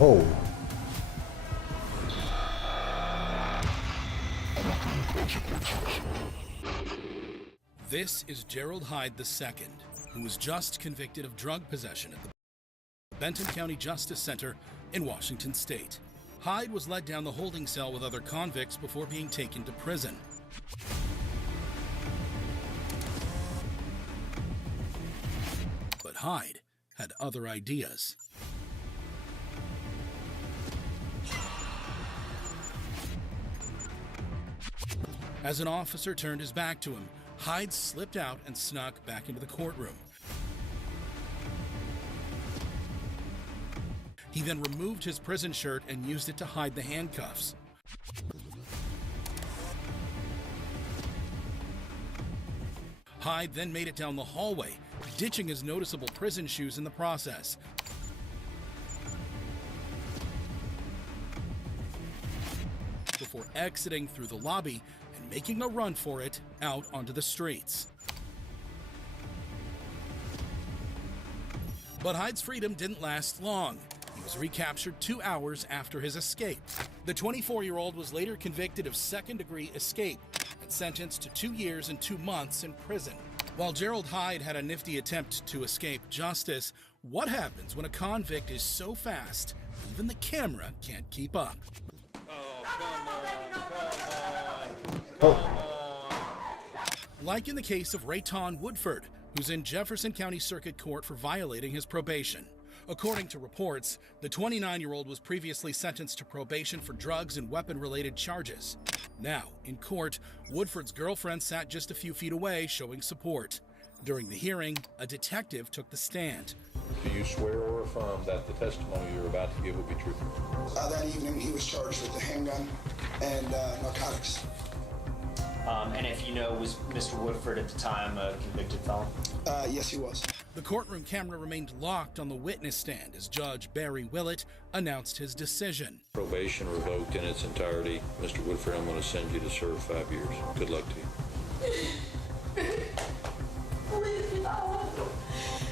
Oh. This is Gerald Hyde II, who was just convicted of drug possession at the Benton County Justice Center in Washington State. Hyde was led down the holding cell with other convicts before being taken to prison. But Hyde had other ideas. As an officer turned his back to him, Hyde slipped out and snuck back into the courtroom. He then removed his prison shirt and used it to hide the handcuffs. Hyde then made it down the hallway, ditching his noticeable prison shoes in the process. Before exiting through the lobby and making a run for it out onto the streets. But Hyde's freedom didn't last long. He was recaptured 2 hours after his escape. The 24-year-old was later convicted of second-degree escape and sentenced to 2 years and 2 months in prison. While Gerald Hyde had a nifty attempt to escape justice, what happens when a convict is so fast, even the camera can't keep up? Like in the case of Rayton Woodford, who's in Jefferson County Circuit Court for violating his probation. According to reports, the 29-year-old was previously sentenced to probation for drugs and weapon-related charges. Now, in court, Woodford's girlfriend sat just a few feet away, showing support. During the hearing, a detective took the stand. Do you swear or affirm that the testimony you're about to give will be truthful? That evening, he was charged with a handgun and narcotics. And if you know, was Mr. Woodford at the time a convicted felon? Yes, he was. The courtroom camera remained locked on the witness stand as Judge Barry Willett announced his decision. Probation revoked in its entirety. Mr. Woodford, I'm going to send you to serve 5 years. Good luck to you.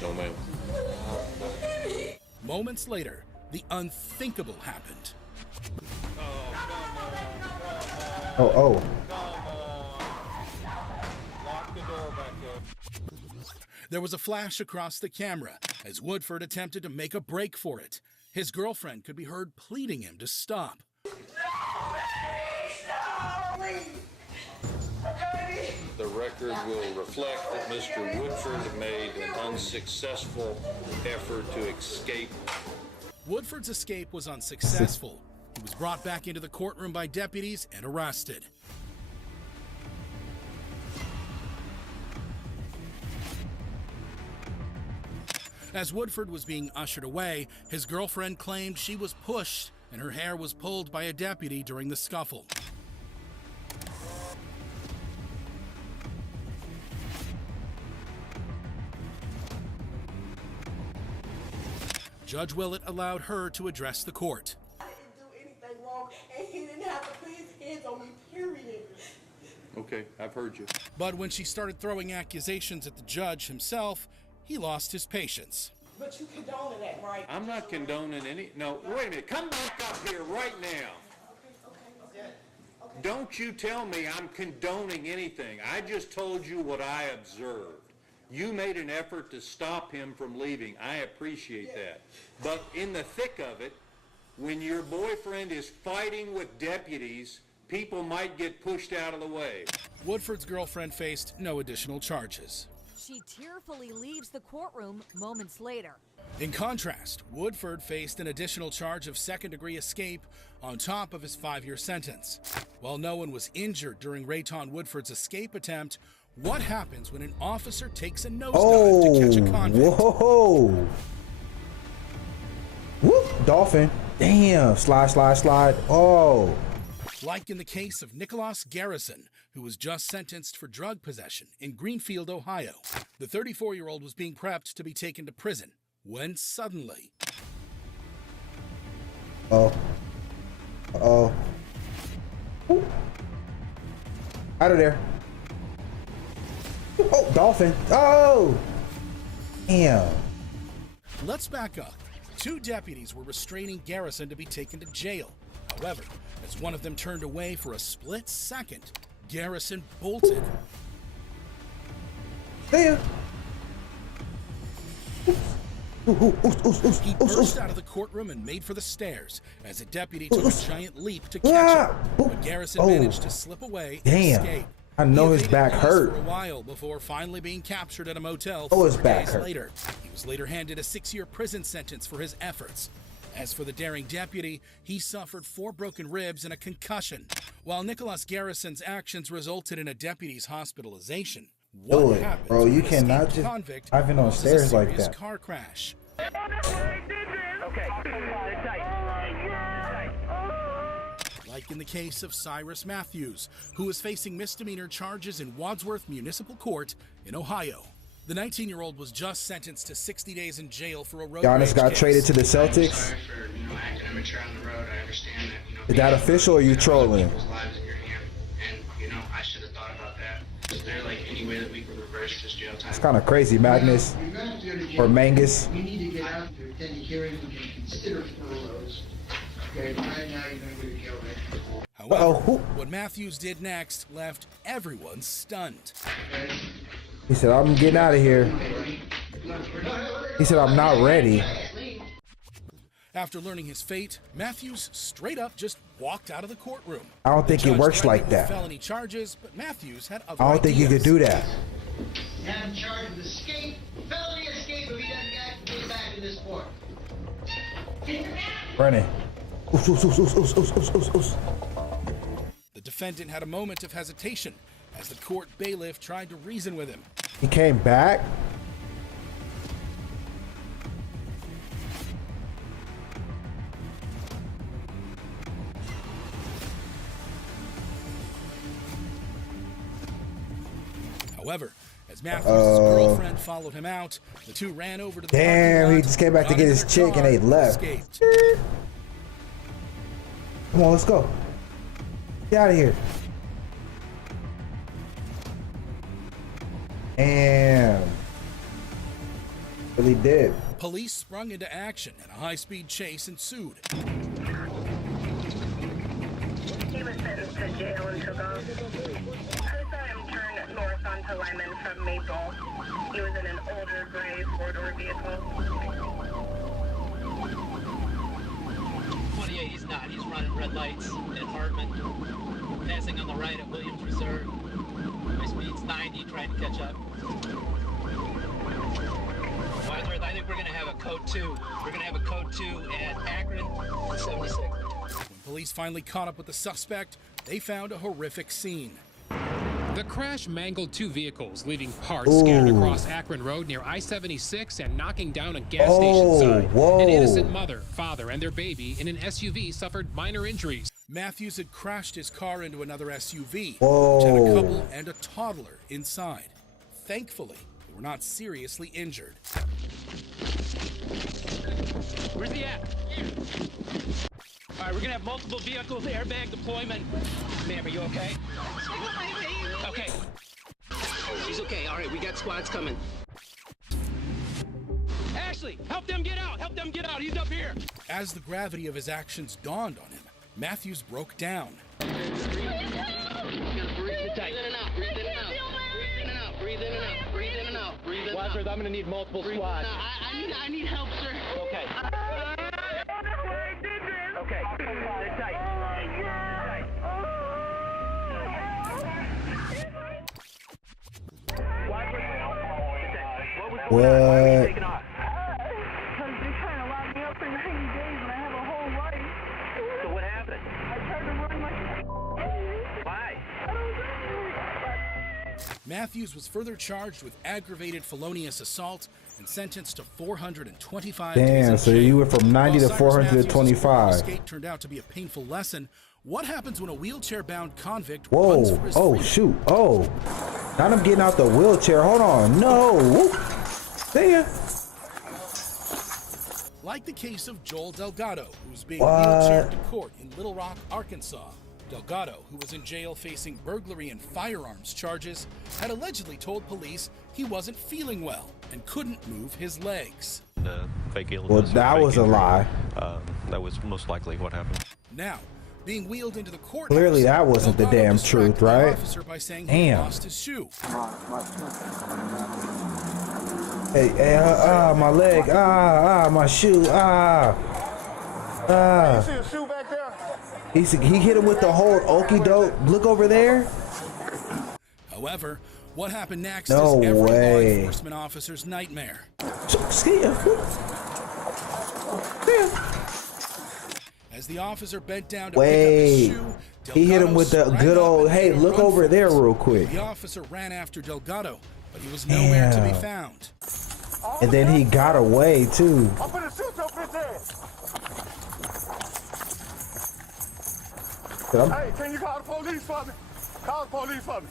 No, ma'am. Moments later, the unthinkable happened. Oh. There was a flash across the camera as Woodford attempted to make a break for it. His girlfriend could be heard pleading him to stop. The record will reflect that Mr. Woodford made an unsuccessful effort to escape. Woodford's escape was unsuccessful. He was brought back into the courtroom by deputies and arrested. As Woodford was being ushered away, his girlfriend claimed she was pushed and her hair was pulled by a deputy during the scuffle. Judge Willett allowed her to address the court. I didn't do anything wrong, and he didn't have to put his hands on me, period. Okay, I've heard you. But when she started throwing accusations at the judge himself, he lost his patience. But you condoning that, right? I'm not condoning any. No, wait a minute. Come back up here right now. Okay. Don't you tell me I'm condoning anything. I just told you what I observed. You made an effort to stop him from leaving. I appreciate that. But in the thick of it, when your boyfriend is fighting with deputies, people might get pushed out of the way. Woodford's girlfriend faced no additional charges. She tearfully leaves the courtroom moments later. In contrast, Woodford faced an additional charge of second-degree escape on top of his 5-year sentence. While no one was injured during Rayton Woodford's escape attempt, what happens when an officer takes a nosedive to catch a convict? Whoa. Whoop. Dolphin. Damn. Slide. Oh. Like in the case of Nicholas Garrison, who was just sentenced for drug possession in Greenfield, Ohio. The 34-year-old was being prepped to be taken to prison when suddenly... Out of there. Oh, dolphin. Oh. Damn. Let's back up. 2 deputies were restraining Garrison to be taken to jail. However, as one of them turned away for a split second, Garrison bolted. Damn. He burst out of the courtroom and made for the stairs as a deputy took a giant leap to catch him. But Garrison managed to slip away and escape. I know He his evaded back police hurt. for a while before finally being captured at a motel Oh, his 4 back days hurt. later. He was later handed a 6-year prison sentence for his efforts. As for the daring deputy, he suffered 4 broken ribs and a concussion. While Nicholas Garrison's actions resulted in a deputy's hospitalization, Do what it, happens bro. when You an cannot escaped just convict driving on causes a stairs like serious that. car crash? Like in the case of Cyrus Matthews, who is facing misdemeanor charges in Wadsworth Municipal Court in Ohio. The 19-year-old was just sentenced to 60 days in jail for a road Giannis rage got case. traded to the I'm Celtics. sorry for, acting immature on the road. I understand that, Is that official or you trolling? people's lives in your hand. And, I should have thought about that. Is there, any way that we could reverse this jail time? It's kind of crazy, Magnus You're going to go to jail. or Mangus. You need to get out to attend a hearing. We can consider furloughs. Okay, but right now you're going to go to jail, right? However, Uh-oh. what Matthews did next left everyone stunned. Okay? He said, I'm getting out of here. He said, I'm not ready. After learning his fate, Matthews straight up just walked out of the courtroom. I don't think The it judge works threatened like with that. Felony charges, but Matthews had other I don't think you could ideas. do that. Have him charged with escape, felony escape if he doesn't get back in this court. Brennan. Oos, oos, oos, oos, oos, oos, oos, oos. The defendant had a moment of hesitation as the court bailiff tried to reason with him. He came back. However, as Matthews' girlfriend followed him out, the two ran over to the Damn, parking he lot, just came back to got get in his their chick and car, they left. escaped. Come on, let's go. Get out of here. Damn. Really did. Police sprung into action and a high-speed chase ensued. He was sentenced to jail and took off. I saw him turn north onto Lyman from Maple. He was in an older gray four-door vehicle. 28, he's not. He's running red lights at Hartman, passing on the right at Williams Reserve. My speed's 90, trying to catch up. Wadsworth, I think we're going to have a code 2. We're going to have a code 2 at Akron, 76. When police finally caught up with the suspect, they found a horrific scene. The crash mangled 2 vehicles, leaving parts scattered across Akron Road near I-76 and knocking down a gas station sign. whoa. An innocent mother, father, and their baby in an SUV suffered minor injuries. Matthews had crashed his car into another SUV, Whoa. which had a couple and a toddler inside. Thankfully, they were not seriously injured. Where's he at? All right, we're going to have multiple vehicles, airbag deployment. Ma'am, are you okay? Okay. She's okay. All right, we got squads coming. Ashley, help them get out. Help them get out. He's up here. As the gravity of his actions dawned on him, Matthews broke down. Breathe in and out. Breathe in and out. Breathe in and out. Breathe in and out. Breathe in and out. Breathe in and out. Wadsworth, I'm going to need multiple squads. I need help, sir. Okay. Okay. Sit tight. What? Because they're trying to lock me up for 90 days and I have a whole life. So what happened? I tried to run my... Why? Matthews was further charged with aggravated felonious assault and sentenced to 425 days Damn, in so jail. you went from 90 to While Cyrus Matthews' 425. escape turned out to be a painful lesson. What happens when a wheelchair-bound convict Whoa. runs for his Oh, freedom? shoot. Oh. Now I'm getting out the wheelchair. Hold on. No. Whoop. Damn. Like the case of Joel Delgado, who's being What? wheelchaired to court in Little Rock, Arkansas. Delgado, who was in jail facing burglary and firearms charges, had allegedly told police he wasn't feeling well and couldn't move his legs. Fake illness. Well, that was a lie. That was most likely what happened. Now, being wheeled into the courthouse, Clearly that wasn't the Delgado damn distracted truth, the right? officer by saying he Damn. lost his shoe. Hey, my leg, my shoe, You see a shoe back there? He hit him with the whole okey doke. Look over there. However, what happened next No is every law way. enforcement officer's nightmare. As the officer bent down to pick up his Wait, shoe, he hit him with the Delgado good sprang old, up and hey, made a look run over for there it. real quick. The officer ran after Delgado, but he was nowhere to be Damn. found. And then he got away too. I'm gonna shoot your bitch ass. Hey, can you call the police for me? Call the police for me.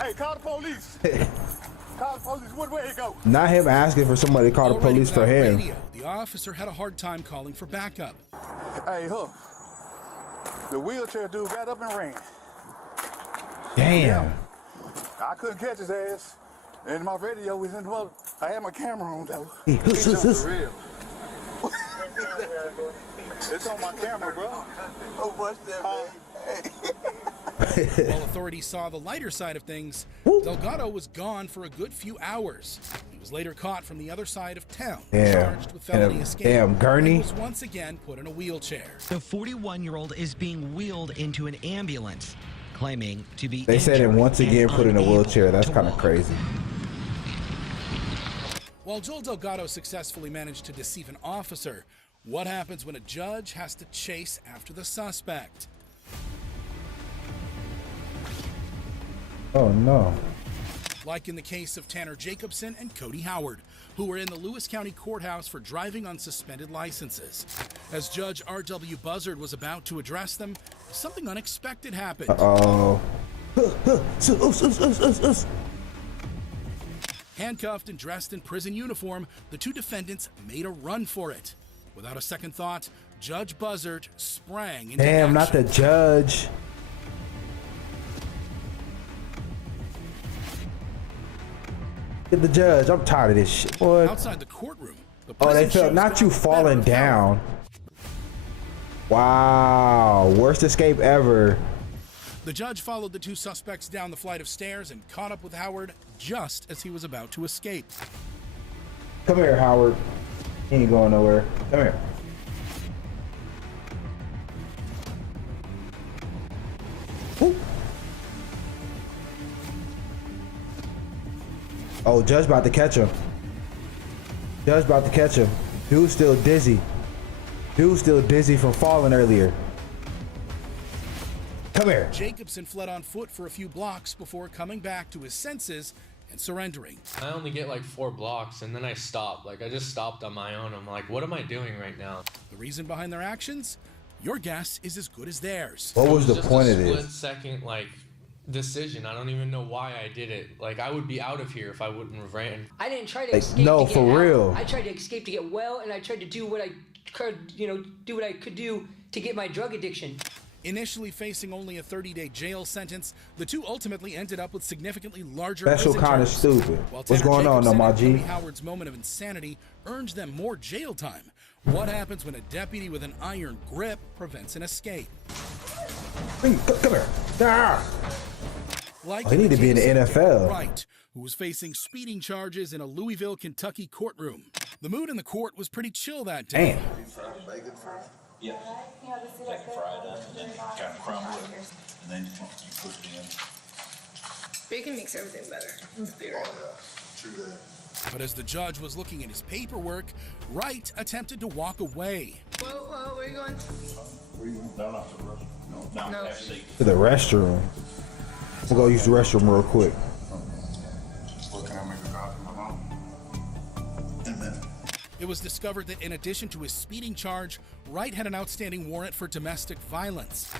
Hey, call the police. Call the police. What way it go? Not him asking for somebody to call the Already police for without him. radio, the officer had a hard time calling for backup. Hey, Hook. The wheelchair dude got up and ran. Damn. I couldn't catch his ass. And my radio was in the mother. I had my camera on though. Hey, He jumped the rail. It's on my camera, bro. Oh, what's that, While authorities saw the lighter side of things, Delgado was gone for a good few hours. He was later caught from the other side of town, charged with felony escape, damn gurney. and was once again put in a wheelchair. The 41-year-old is being wheeled into an ambulance, claiming to be They said him once again put in a wheelchair. That's kind of crazy. While Joel Delgado successfully managed to deceive an officer, what happens when a judge has to chase after the suspect? Oh no. Like in the case of Tanner Jacobson and Cody Howard, who were in the Lewis County Courthouse for driving on suspended licenses. As Judge R.W. Buzzard was about to address them, something unexpected happened. Uh-oh. Handcuffed and dressed in prison uniform, the two defendants made a run for it. Without a second thought, Judge Buzzard sprang into Damn, action. not the judge. Get the judge. I'm tired of this shit, boy. Outside the courtroom, the Oh, they prison felt shows not got you the falling better of Howard. down. Wow, worst escape ever. The judge followed the two suspects down the flight of stairs and caught up with Howard just as he was about to escape. Come here, Howard. He ain't going nowhere. Come here. Woo. Oh, judge about to catch him. Judge about to catch him. Dude's still dizzy. Dude's still dizzy from falling earlier. Come here. Jacobson fled on foot for a few blocks before coming back to his senses and surrendering. I only get like 4 blocks and then I stop. Like I just stopped on my own. I'm like, what am I doing right now? The reason behind their actions? Your guess is as good as theirs. What was the just point a of split this? second like decision. I don't even know why I did it. Like I would be out of here if I wouldn't have ran. I didn't try to Like, escape no, to get for out. real. I tried to escape to get well, and I tried to do what I could, do what I could do to get my drug addiction. Initially facing only a 30-day jail sentence, the two ultimately ended up with significantly larger Special prison kind of terms. stupid. While What's Tanner going on, Jacobson my and G? Cody Howard's moment of insanity earned them more jail time. What happens when a deputy with an iron grip prevents an escape? Come here. Ah. Like Oh, he need to be in the case of NFL. Wright, who was facing speeding charges in a Louisville, Kentucky courtroom. The mood in the court was pretty chill that day. Yeah. Take it fried up and then kind of crumble it, and then you push it in. Bacon makes everything better. True that. But as the judge was looking at his paperwork, Wright attempted to walk away. Whoa, where are you going? Where you going? No, not to the restroom. No, No. actually. To the restroom. We'll go use the restroom real quick. What can I make a copy of my mom? In a minute. It was discovered that in addition to his speeding charge, Wright had an outstanding warrant for domestic violence.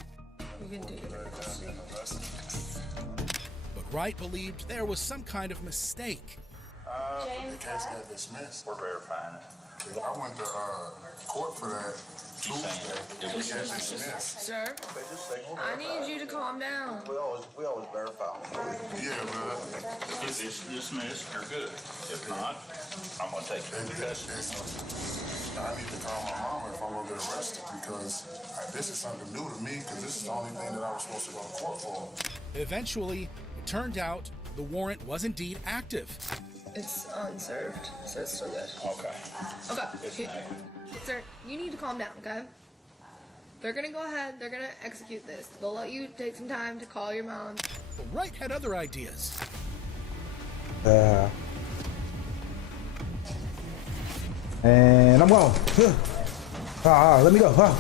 You can do it. But Wright believed there was some kind of mistake. The case got dismissed. We're verifying it. I went to court for that Tuesday. We had dismissed. Sir, I need you to calm down. We always verify. Yeah, but If it's dismissed, you're good. If not, I'm gonna take you to custody. I need to call my mama if I'm gonna get arrested because this is something new to me because this is the only thing that I was supposed to go to court for. Eventually, it turned out the warrant was indeed active. It's unserved, so it's still good. Okay. Okay. Sir, you need to calm down, okay? They're gonna go ahead, they're gonna execute this. They'll let you take some time to call your mom. But Wright had other ideas. And I'm going. Let me go.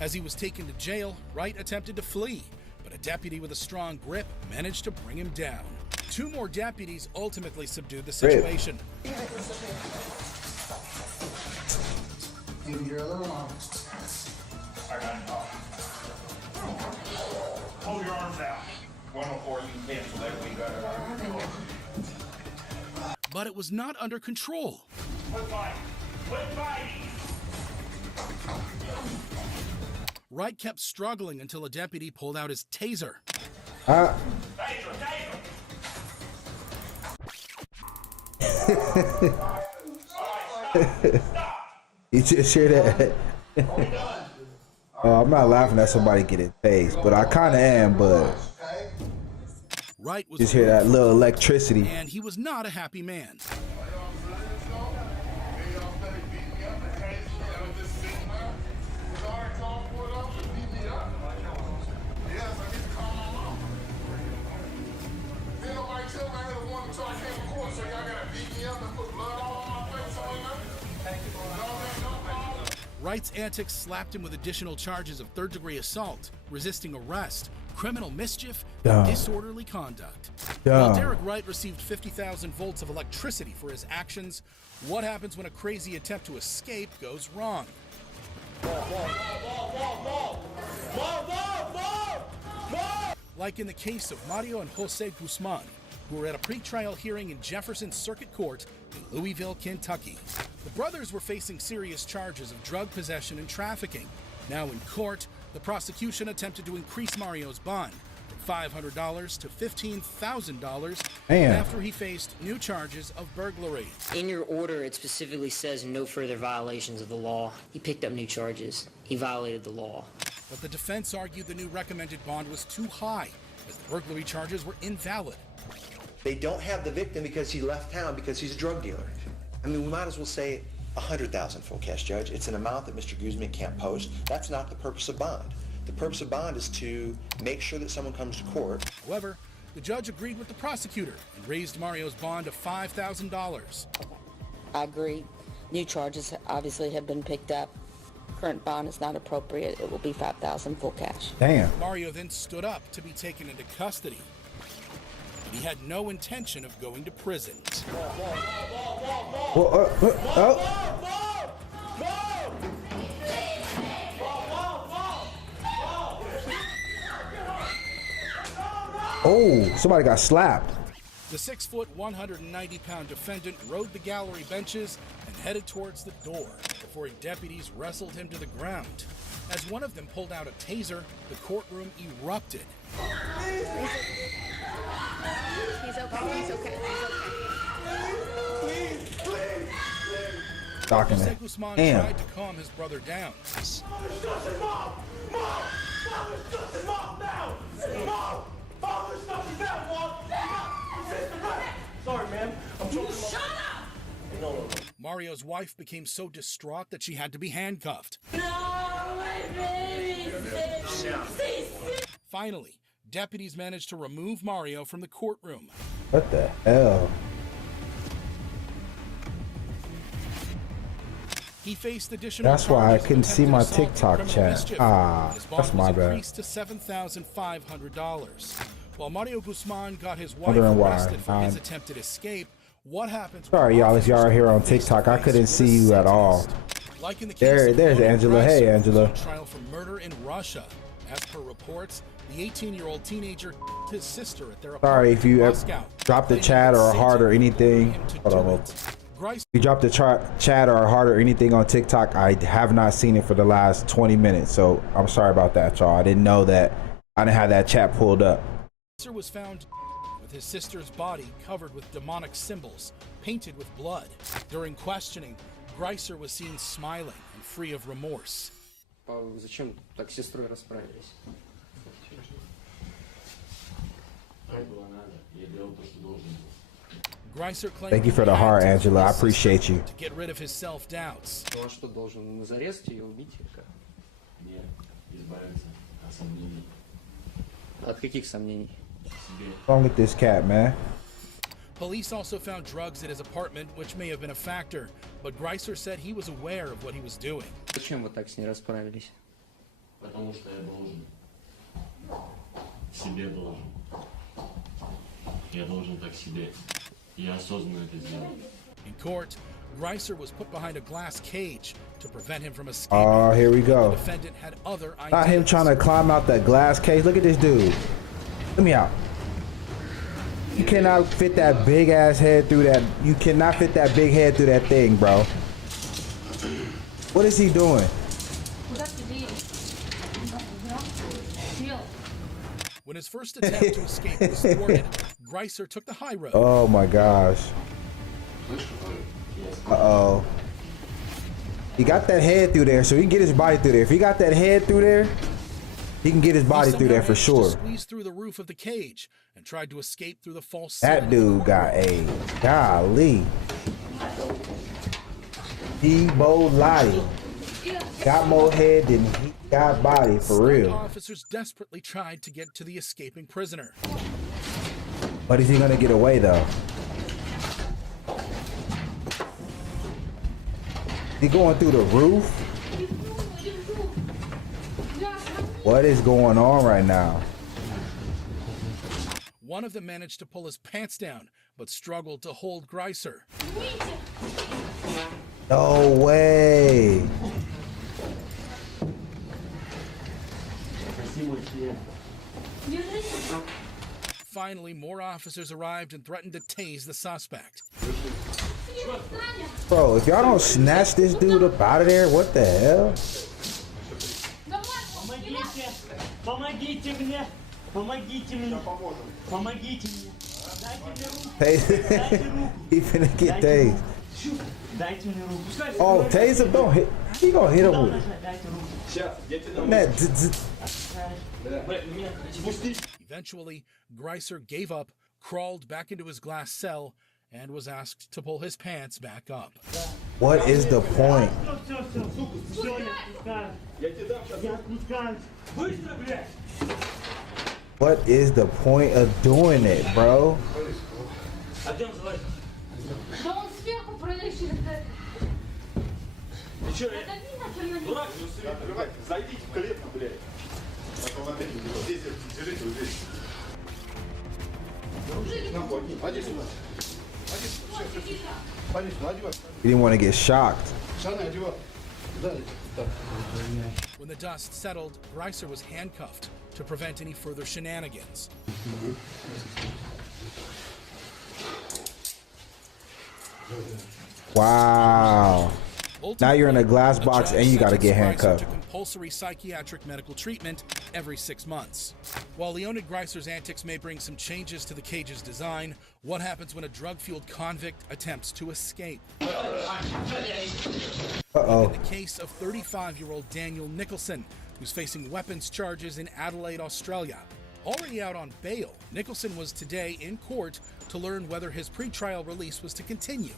As he was taken to jail, Wright attempted to flee, but a deputy with a strong grip managed to bring him down. 2 more deputies ultimately subdued the situation. Give your other arm. I got it. Hold your arms out. 104, you can cancel that. We got it. But it was not under control. Quit fighting. Quit fighting. Wright kept struggling until a deputy pulled out his taser. You just hear that? I'm not laughing at somebody getting tased, but I kind of am, but Wright was just hear that little electricity. and he was not a happy man. Wright's antics slapped him with additional charges of third-degree assault, resisting arrest, criminal mischief, and disorderly conduct. While Derek Wright received 50,000 volts of electricity for his actions, what happens when a crazy attempt to escape goes wrong? Like in the case of Mario and Jose Guzman, who were at a pretrial hearing in Jefferson Circuit Court in Louisville, Kentucky. The brothers were facing serious charges of drug possession and trafficking. Now in court, the prosecution attempted to increase Mario's bond from $500 to $15,000 after he faced new charges of burglary. In your order, it specifically says no further violations of the law. He picked up new charges. He violated the law. But the defense argued the new recommended bond was too high, as the burglary charges were invalid. They don't have the victim because he left town because he's a drug dealer. I mean, we might as well say 100,000 full cash, Judge. It's an amount that Mr. Guzman can't post. That's not the purpose of bond. The purpose of bond is to make sure that someone comes to court. However, the judge agreed with the prosecutor and raised Mario's bond to $5,000. I agree. New charges obviously have been picked up. Current bond is not appropriate. It will be $5,000 full cash. Damn. Mario then stood up to be taken into custody. But he had no intention of going to prison. Oh, somebody got slapped. The 6-foot, 190-pound defendant rode the gallery benches and headed towards the door before deputies wrestled him to the ground. As one of them pulled out a taser, the courtroom erupted. He's okay, he's okay, he's okay. Talking Jose it. Guzman Damn. tried to calm his brother down. Sorry, man. I'm talking about... Shut up! No. Mario's wife became so distraught that she had to be handcuffed. No, my baby! Finally, deputies managed to remove Mario from the courtroom. What the hell? He faced additional That's why I charges of couldn't see my attempted assault and TikTok criminal chat. mischief. Ah, His bond that's my was bad. increased to $7,500. While Mario Guzman got his wife Wondering why. arrested for his attempted escape, what happens? Sorry, y'all, if y'all are here on TikTok, I couldn't see you at all. Like in the case There's of Angela. Hey, Angela. trial for murder in Russia. As per reports, the 18-year-old teenager his sister at their Sorry apartment if you in Moscow, dropped the claiming chat that or a Satan heart or wanted anything. him to Hold on, do hold it. Greiser You dropped the chat or heart or anything on TikTok. I have not seen it for the last 20 minutes, so I'm sorry about that, y'all. I didn't know that. I didn't have that chat pulled up. was found with his sister's body covered with demonic symbols, painted with blood. During questioning, Greiser was seen smiling and free of remorse. Зачем так с сестрой расправились? Greiser claimed Thank you for the heart, Angela. I appreciate you. to get rid of his self-doubts. Ну а что должен? Зарезать ее, убить ее? Как? Нет, избавиться от сомнений. От каких сомнений? What's wrong with this cat, man? Police also found drugs at his apartment, which may have been a factor, but Greiser said he was aware of what he was doing. Зачем вы так с ней расправились? Потому что я должен. Себе должен. Я должен так себе. Я осознанно это сделал. In court, Greiser was put behind a glass cage to prevent him from escaping. Oh, here we The go. defendant had other Not him ideas. trying to climb out that glass cage. Look at this dude. Let me out. You cannot fit that big ass head through that. You cannot fit that big head through that thing, bro. What is he doing? When his first attempt to escape was thwarted, Greiser took the high road. Oh my gosh. Uh-oh. He got that head through there, so he can get his body through there. If he got that head through there, he can get his body through there for sure. Squeezed through the roof of the cage and tried to escape through the false That ceiling. dude got a golly. Debo Lottie. Got more head than he got body, for real. Officers desperately tried to get to the escaping prisoner. But is he gonna get away though? He going through the roof? What is going on right now? One of them managed to pull his pants down, but struggled to hold Greiser. No way. Finally, more officers arrived and threatened to tase the suspect. Bro, if y'all don't snatch this dude up out of there, what the hell? Помогите мне! Помогите мне! Помогите мне! He finna get tased. Дайте мне руку. Oh, tase him, don't hit. He gonna hit him with it. That Eventually, Greiser gave up, crawled back into his glass cell, and was asked to pull his pants back up. What is the point? What is the point of doing it, bro? Да он сверху пролез через это. Ты чё, дурак? Зайдите в клетку, блядь. Здесь держите, вот здесь. Поди сюда. Поди сюда, одевай. He didn't want to get shocked. Штаны одевай. When the dust settled, Greiser was handcuffed to prevent any further shenanigans. Wow. Now you're in a glass box and you got to get handcuffed. Compulsory psychiatric medical treatment every 6 months. While Leonid Greiser's antics may bring some changes to the cage's design, what happens when a drug-fueled convict attempts to escape? Uh-oh. In the case of 35-year-old Daniel Nicholson, who's facing weapons charges in Adelaide, Australia. Already out on bail, Nicholson was today in court to learn whether his pretrial release was to continue.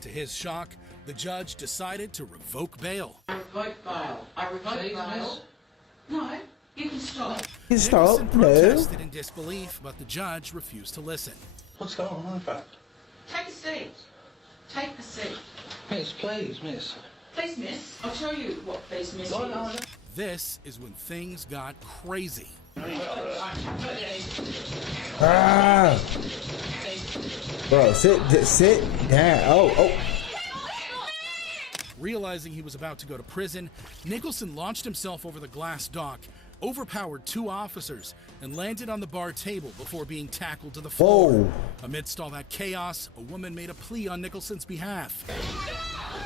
To his shock, the judge decided to revoke bail. I revoke bail. I revoke bail. No, you can stop. He stopped, Nicholson no. protested in disbelief, but the judge refused to listen. What's going on about? Take a seat. Take a seat. Miss, please, miss. Please, miss. I'll show you what please, miss No, no, is. no. This is when things got crazy. Ah. Bro, sit down. Oh. Realizing he was about to go to prison, Nicholson launched himself over the glass dock, overpowered 2 officers and landed on the bar table before being tackled to the floor. Whoa. Amidst all that chaos, a woman made a plea on Nicholson's behalf.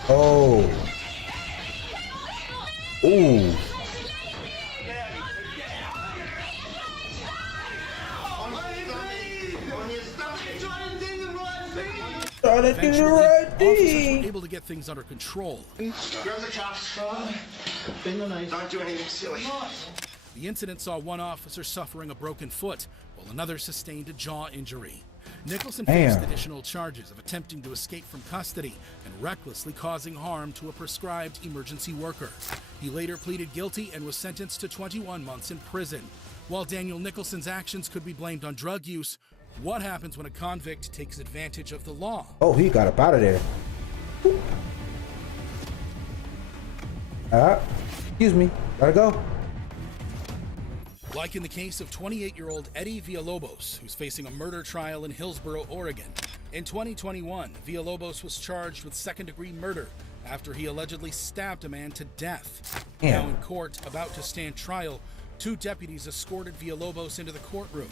Oh. Ooh. Eventually, officers were able to get things under control. Grab the cops. Don't do anything silly. The incident saw one officer suffering a broken foot, while another sustained a jaw injury. Nicholson faced additional charges of attempting to escape from custody and recklessly causing harm to a prescribed emergency worker. He later pleaded guilty and was sentenced to 21 months in prison. While Daniel Nicholson's actions could be blamed on drug use, what happens when a convict takes advantage of the law? Oh, he got up out of there. Excuse me. Gotta go. Like in the case of 28-year-old Eddie Villalobos, who's facing a murder trial in Hillsboro, Oregon. In 2021, Villalobos was charged with second-degree murder after he allegedly stabbed a man to death. Now in court, about to stand trial, 2 deputies escorted Villalobos into the courtroom.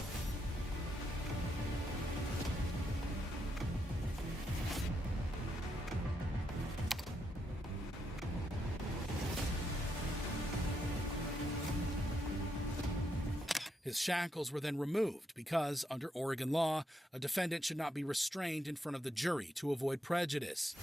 His shackles were then removed because, under Oregon law, a defendant should not be restrained in front of the jury to avoid prejudice.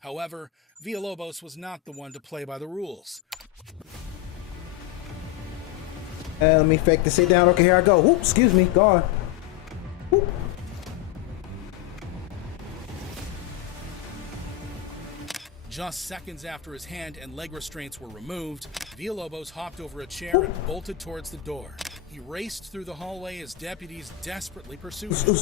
However, Villalobos was not the one to play by the rules. Let me fake the sit down. Okay, here I go. Whoop, excuse me. Gone. Whoop. Just seconds after his hand and leg restraints were removed, Villalobos hopped over a chair and bolted towards the door. He raced through the hallway as deputies desperately pursued him.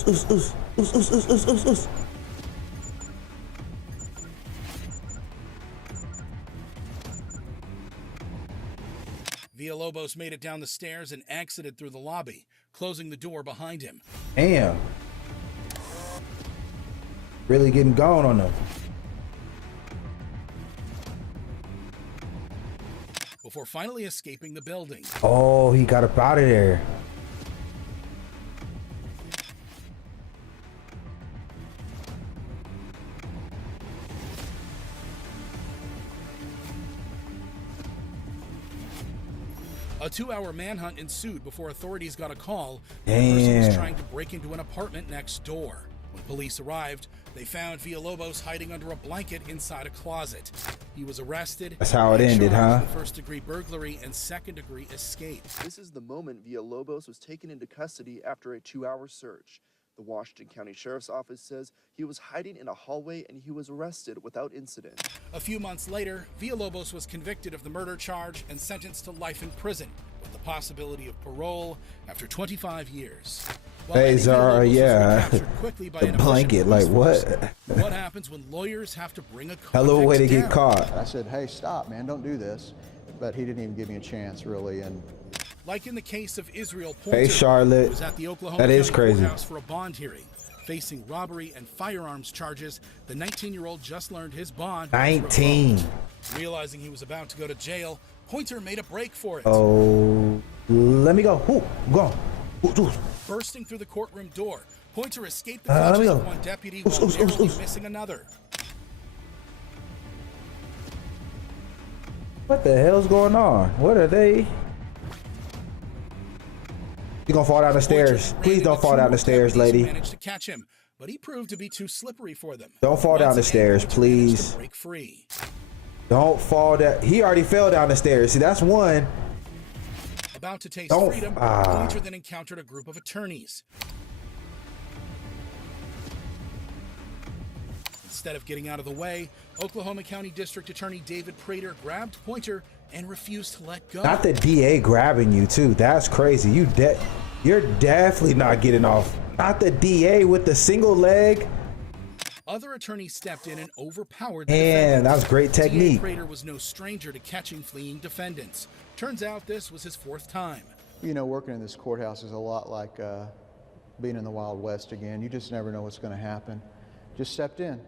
Villalobos made it down the stairs and exited through the lobby, closing the door behind him. Damn. Really getting gone on them. Before finally escaping the building. Oh, he got up out of there. A 2-hour manhunt ensued before authorities got a call that a person was trying to break into an apartment next door. When police arrived, they found Villalobos hiding under a blanket inside a closet. He was arrested. That's how it ended, huh? First-degree burglary and second-degree escape. This is the moment Villalobos was taken into custody after a 2-hour search. The Washington County Sheriff's Office says he was hiding in a hallway and he was arrested without incident. A few months later, Villalobos was convicted of the murder charge and sentenced to life in prison, with the possibility of parole after 25 years. Hey, Zara, yeah. The blanket, like what? What happens when lawyers have to bring a hell of a way to get down? caught. I said, hey, stop, man, don't do this. But he didn't even give me a chance, really. And like in the case of Israel Pointer, hey, Charlotte, who was at the Oklahoma that is County crazy. Courthouse for a bond hearing. Facing robbery and firearms charges, the 19-year-old just learned his bond. 19. Realizing he was about to go to jail, Pointer made a break for it. Oh, let me go. Ooh, go. Ooh. Bursting through the courtroom door, Pointer escaped the clutches of one deputy while narrowly missing another. What the hell's going on? What are they? You're gonna fall down the stairs. Please don't fall down the stairs, lady. Managed to catch him, but he proved to be too slippery for them. Don't fall down the stairs, please. Break free. Don't fall down. He already fell down the stairs. See, that's one. About to taste freedom, Pointer then encountered a group of attorneys. Instead of getting out of the way, Oklahoma County District Attorney David Prater grabbed Pointer and refused to let go. Not the DA grabbing you too. That's crazy. You're definitely not getting off. Not the DA with the single leg. other attorneys stepped in and overpowered the Man, defendant. that was great technique. DA Prater was no stranger to catching fleeing defendants. Turns out this was his 4th time. You know, working in this courthouse is a lot like being in the Wild West again. You just never know what's going to happen. Just stepped in.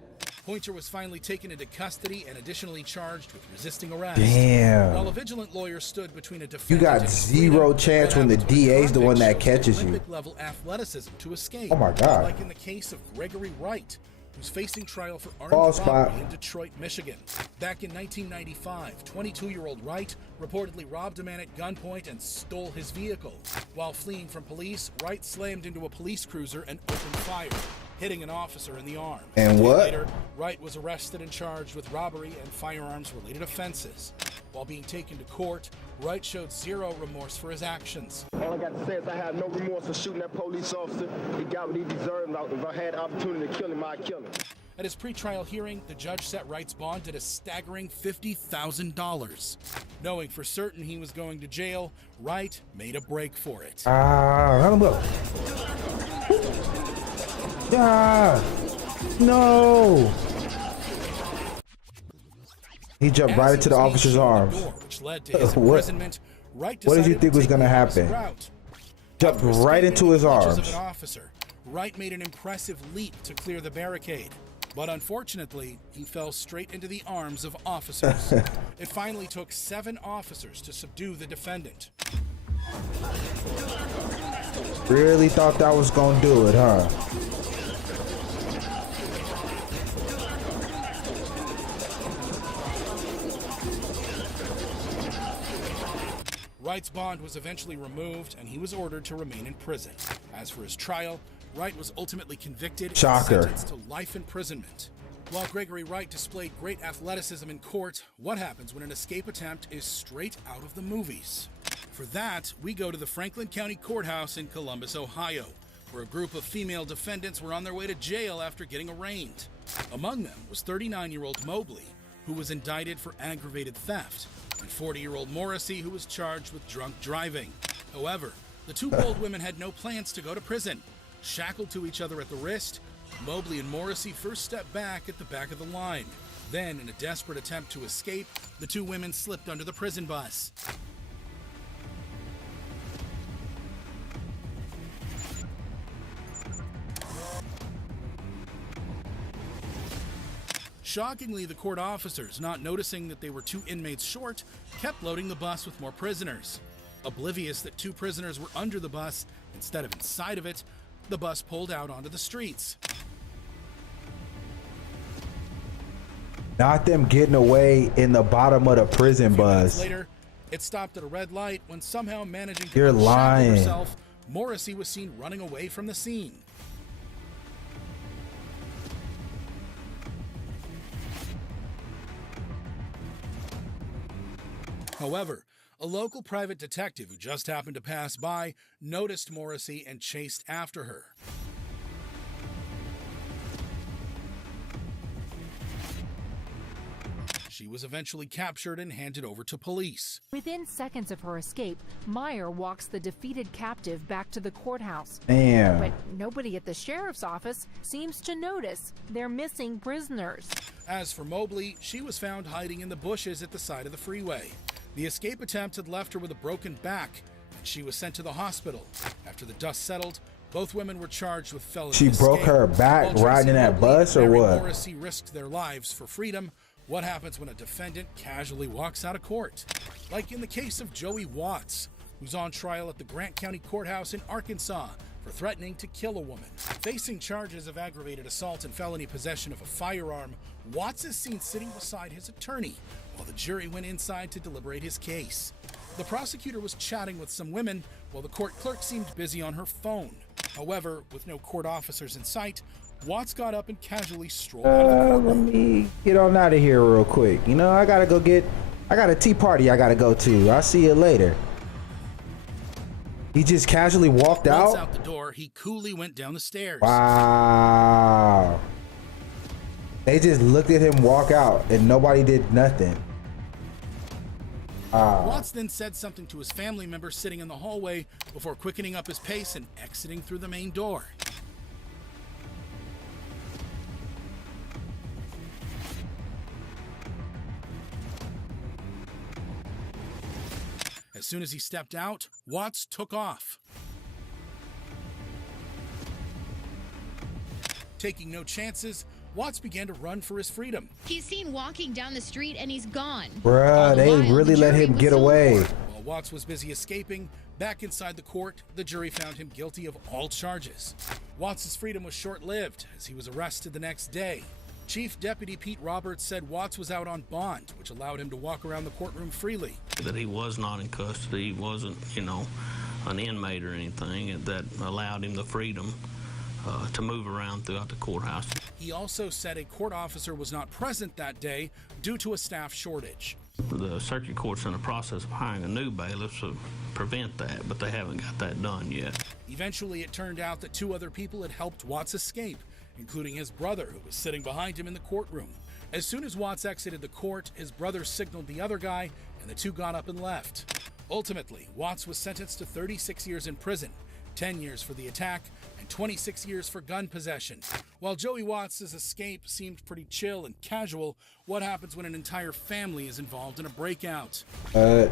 Pointer was finally taken into custody and additionally charged with resisting arrest. Damn. While a vigilant lawyer stood between a You defendant got and zero chance when the DA's the one that catches you. Olympic-level athleticism to escape. Oh my God. Like in the case of Gregory Wright, who's facing trial for armed Ball robbery spot. in Detroit, Michigan. Back in 1995, 22-year-old Wright reportedly robbed a man at gunpoint and stole his vehicle. While fleeing from police, Wright slammed into a police cruiser and opened fire, hitting an officer in the arm. And A day what? Later, Wright was arrested and charged with robbery and firearms-related offenses. While being taken to court, Wright showed zero remorse for his actions. All I got to say is I have no remorse for shooting that police officer. He got what he deserved. If I had the opportunity to kill him, I'd kill him. At his pretrial hearing, the judge set Wright's bond at a staggering $50,000. Knowing for certain he was going to jail, Wright made a break for it. Let him go. No. He jumped right into the officer's arms. Which led to his imprisonment. Wright What did you decided think to was take going to the opposite happen? route. Jumped After right escaping into the his clutches arms. of an officer, Wright made an impressive leap to clear the barricade. But unfortunately, he fell straight into the arms of officers. It finally took 7 officers to subdue the defendant. Really thought that was going to do it, huh? Wright's bond was eventually removed and he was ordered to remain in prison. As for his trial, Wright was ultimately convicted Shocker. and sentenced to life imprisonment. While Gregory Wright displayed great athleticism in court, what happens when an escape attempt is straight out of the movies? For that, we go to the Franklin County Courthouse in Columbus, Ohio, where a group of female defendants were on their way to jail after getting arraigned. Among them was 39-year-old Mobley, who was indicted for aggravated theft, and 40-year-old Morrissey, who was charged with drunk driving. However, the two bold women had no plans to go to prison. Shackled to each other at the wrist, Mobley and Morrissey first stepped back at the back of the line. Then, in a desperate attempt to escape, the two women slipped under the prison bus. Shockingly, the court officers, not noticing that they were 2 inmates short, kept loading the bus with more prisoners. Oblivious that 2 prisoners were under the bus instead of inside of it, the bus pulled out onto the streets. Not them getting away in the bottom of the prison bus. Later, it stopped at a red light when somehow managing to You're unshackle lying. herself, Morrissey was seen running away from the scene. However, a local private detective who just happened to pass by noticed Morrissey and chased after her. She was eventually captured and handed over to police. Within seconds of her escape, Meyer walks the defeated captive back to the courthouse. Damn. But nobody at the sheriff's office seems to notice they're missing prisoners. As for Mobley, she was found hiding in the bushes at the side of the freeway. The escape attempt had left her with a broken back, and she was sent to the hospital. After the dust settled, both women were charged with felony She broke escape. her back While riding Tracy that Mobley bus or and Mary what? Morrissey risked their lives for freedom. What happens when a defendant casually walks out of court? Like in the case of Joey Watts, who's on trial at the Grant County Courthouse in Arkansas for threatening to kill a woman. Facing charges of aggravated assault and felony possession of a firearm, Watts is seen sitting beside his attorney while the jury went inside to deliberate his case. The prosecutor was chatting with some women while the court clerk seemed busy on her phone. However, with no court officers in sight, Watts got up and casually strolled out of the Let courtroom. me get on out of here real quick. You know, I got a tea party I gotta go to. I'll see you later. He just casually walked Once out? out the door, he coolly went down the stairs. Wow. They just looked at him walk out and nobody did nothing. Watts then said something to his family member sitting in the hallway before quickening up his pace and exiting through the main door. soon as he stepped out, Watts took off. Taking no chances, Watts began to run for his freedom. He's seen walking down the street and he's gone. Bruh, they really let him get away. While Watts was busy escaping, back inside the court, the jury found him guilty of all charges. Watts' freedom was short-lived as he was arrested the next day. Chief Deputy Pete Roberts said Watts was out on bond, which allowed him to walk around the courtroom freely. That he was not in custody, he wasn't, an inmate or anything, that allowed him the freedom to move around throughout the courthouse. He also said a court officer was not present that day due to a staff shortage. The circuit court's in the process of hiring a new bailiff to prevent that, but they haven't got that done yet. Eventually, it turned out that 2 other people had helped Watts escape, including his brother, who was sitting behind him in the courtroom. As soon as Watts exited the court, his brother signaled the other guy, and the 2 got up and left. Ultimately, Watts was sentenced to 36 years in prison, 10 years for the attack, and 26 years for gun possession. While Joey Watts' escape seemed pretty chill and casual, what happens when an entire family is involved in a breakout? Like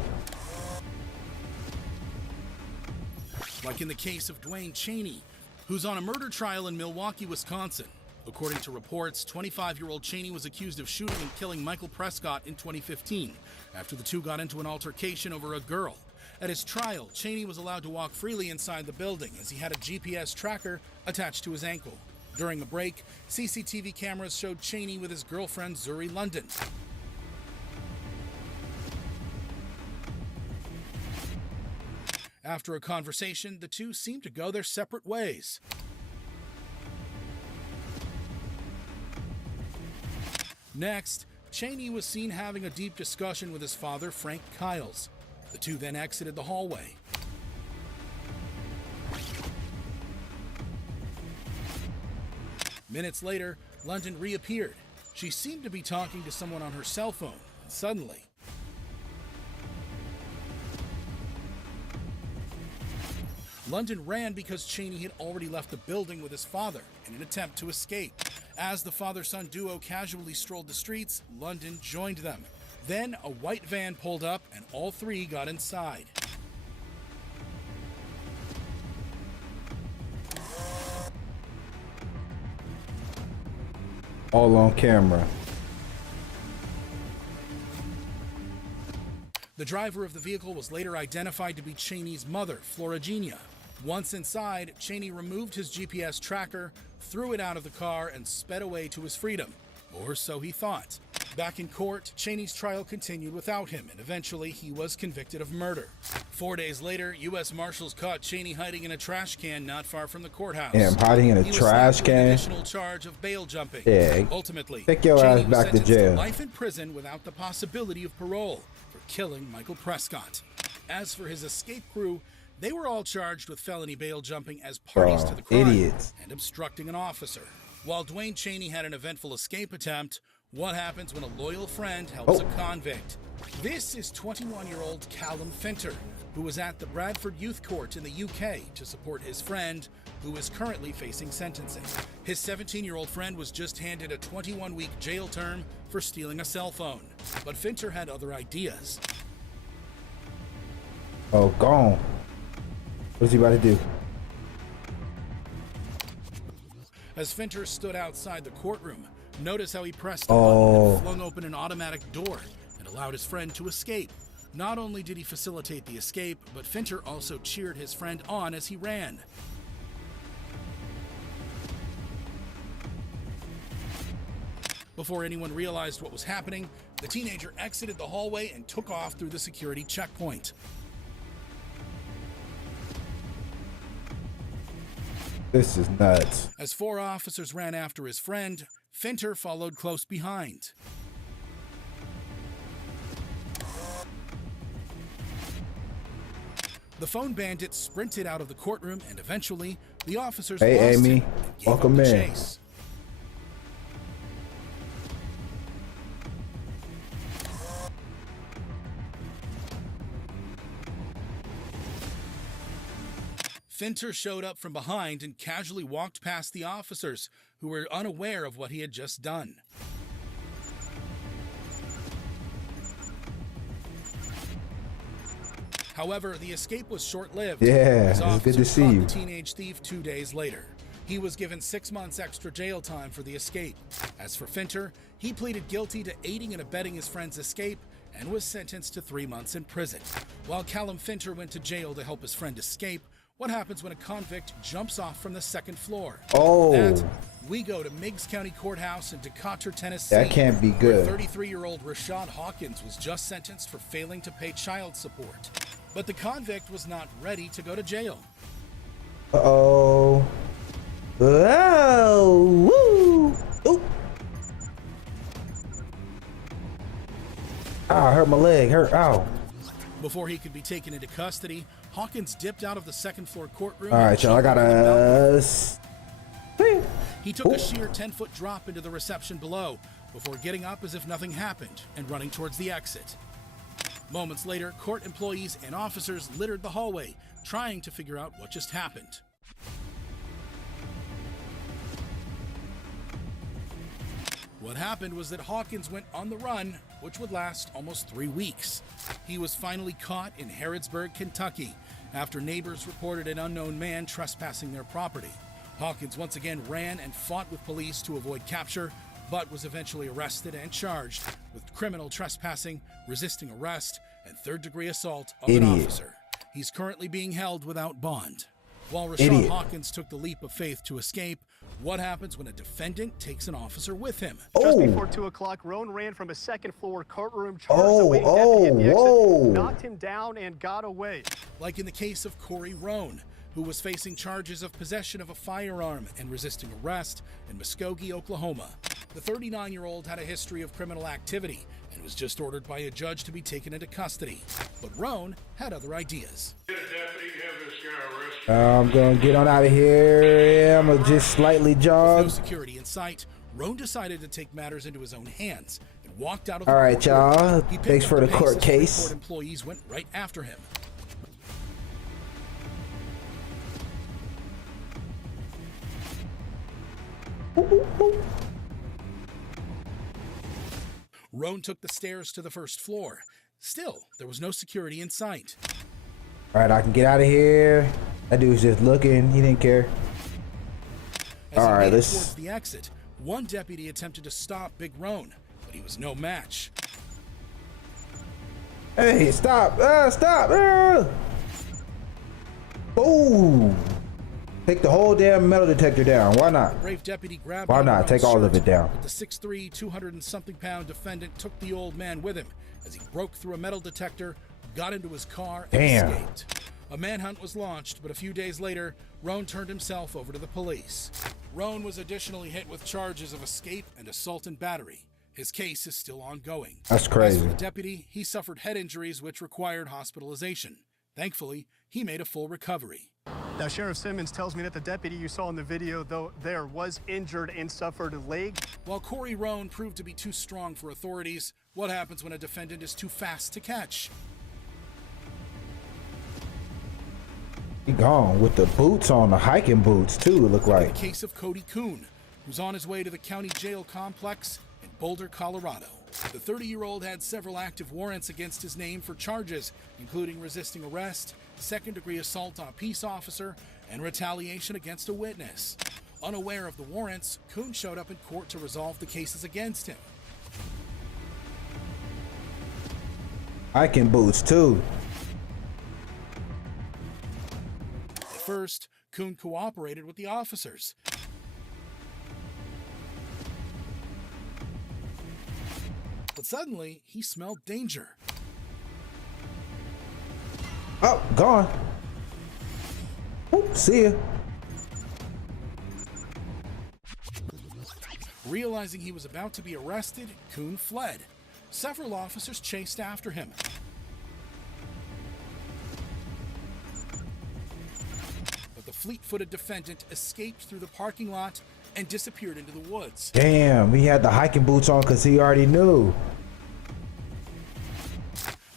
in the case of Dwayne Cheney, who's on a murder trial in Milwaukee, Wisconsin. According to reports, 25-year-old Cheney was accused of shooting and killing Michael Prescott in 2015 after the 2 got into an altercation over a girl. At his trial, Cheney was allowed to walk freely inside the building as he had a GPS tracker attached to his ankle. During the break, CCTV cameras showed Cheney with his girlfriend Zuri London. After a conversation, the 2 seemed to go their separate ways. Next, Cheney was seen having a deep discussion with his father, Frank Kiles. The 2 then exited the hallway. Minutes later, London reappeared. She seemed to be talking to someone on her cell phone, and suddenly, London ran because Cheney had already left the building with his father in an attempt to escape. As the father-son duo casually strolled the streets, London joined them. Then a white van pulled up and all 3 got inside. All on camera. The driver of the vehicle was later identified to be Cheney's mother, Florigenia. Once inside, Cheney removed his GPS tracker, threw it out of the car, and sped away to his freedom. Or so he thought. Back in court, Cheney's trial continued without him, and eventually he was convicted of murder. 4 days later, U.S. Marshals caught Cheney hiding in a trash can not far from the courthouse. Damn, hiding in a trash can? He was slapped with an additional charge of bail jumping. Yeah. Ultimately, take your Cheney ass was back to sentenced jail. Life in prison without the possibility of parole for killing Michael Prescott. As for his escape crew, they were all charged with felony bail jumping as parties to the crime idiots. and obstructing an officer. While Dwayne Cheney had an eventful escape attempt, what happens when a loyal friend helps a convict? This is 21-year-old Callum Finter, who was at the Bradford Youth Court in the UK to support his friend, who is currently facing sentencing. His 17-year-old friend was just handed a 21-week jail term for stealing a cell phone. But Finter had other ideas. Oh, gone. What's he about to do? As Finter stood outside the courtroom, notice how he pressed the button and flung open an automatic door and allowed his friend to escape. Not only did he facilitate the escape, but Finter also cheered his friend on as he ran. Before anyone realized what was happening, the teenager exited the hallway and took off through the security checkpoint. This is nuts. As 4 officers ran after his friend, Finter followed close behind. The phone bandit sprinted out of the courtroom, and eventually, the officers lost Amy, him and gave up welcome the in. chase. Finter showed up from behind and casually walked past the officers, who were unaware of what he had just done. However, the escape was short-lived. Yeah, as it's good to officers see caught you. the teenage thief 2 days later. He was given 6 months extra jail time for the escape. As for Finter, he pleaded guilty to aiding and abetting his friend's escape and was sentenced to 3 months in prison. While Callum Finter went to jail to help his friend escape, what happens when a convict jumps off from the 2nd floor? Oh. That, we go to Meigs County Courthouse in Decatur, Tennessee. That can't be good. Where 33-year-old Rashad Hawkins was just sentenced for failing to pay child support. But the convict was not ready to go to jail. Uh-oh. Oh, woo. Ooh. Ah, I hurt my leg. Ow. Before he could be taken into custody, Hawkins dipped out of the 2nd floor courtroom. All right, y'all. I gotta. He took a sheer 10-foot drop into the reception below before getting up as if nothing happened and running towards the exit. Moments later, court employees and officers littered the hallway, trying to figure out what just happened. What happened was that Hawkins went on the run, which would last almost 3 weeks. He was finally caught in Harrodsburg, Kentucky, after neighbors reported an unknown man trespassing their property. Hawkins once again ran and fought with police to avoid capture, but was eventually arrested and charged with criminal trespassing, resisting arrest, and third-degree assault of an officer. He's currently being held without bond. While Rashad Hawkins took the leap of faith to escape, what happens when a defendant takes an officer with him? Just before 2 o'clock, Roan ran from a 2nd floor courtroom, charged a waiting deputy at the exit, knocked him down, and got away. Like in the case of Corey Roan, who was facing charges of possession of a firearm and resisting arrest in Muskogee, Oklahoma. The 39-year-old had a history of criminal activity and was just ordered by a judge to be taken into custody. But Roan had other ideas. I'm gonna get on out of here. Yeah, I'm gonna just slightly jog. With no security in sight, Roan decided to take matters into his own hands and walked out of the All right, y'all. He picked Thanks up for the pace court as case. Court employees went right after him. Roan took the stairs to the 1st floor. Still, there was no security in sight. All right, I can get out of here. That dude's just looking. He didn't care. All right, let's. Towards the exit, one deputy attempted to stop Big Roan, but he was no match. Hey, stop! Stop! Boom! Take the whole damn metal detector down. Why not? The brave deputy grabbed Why not? Take all of it down. But the 6'3", 200-and-something pound defendant took the old man with him as he broke through a metal detector, got into his car, and escaped. A manhunt was launched, but a few days later, Roan turned himself over to the police. Roan was additionally hit with charges of escape and assault and battery. His case is still ongoing. That's crazy. As for the deputy, he suffered head injuries which required hospitalization. Thankfully, he made a full recovery. Now, Sheriff Simmons tells me that the deputy you saw in the video, though, there was injured and suffered a leg. While Corey Roan proved to be too strong for authorities, what happens when a defendant is too fast to catch? He gone with the boots on, the hiking boots too, it looked like. In the case of Cody Kuhn, who's on his way to the county jail complex in Boulder, Colorado. The 30-year-old had several active warrants against his name for charges, including resisting arrest, second-degree assault on a peace officer, and retaliation against a witness. Unaware of the warrants, Kuhn showed up in court to resolve the cases against him. Hiking boots too. At first, Kuhn cooperated with the officers. But suddenly, he smelled danger. Oh, gone. Oop, see ya. Realizing he was about to be arrested, Kuhn fled. Several officers chased after him. But the fleet-footed defendant escaped through the parking lot and disappeared into the woods. Damn, he had the hiking boots on because he already knew.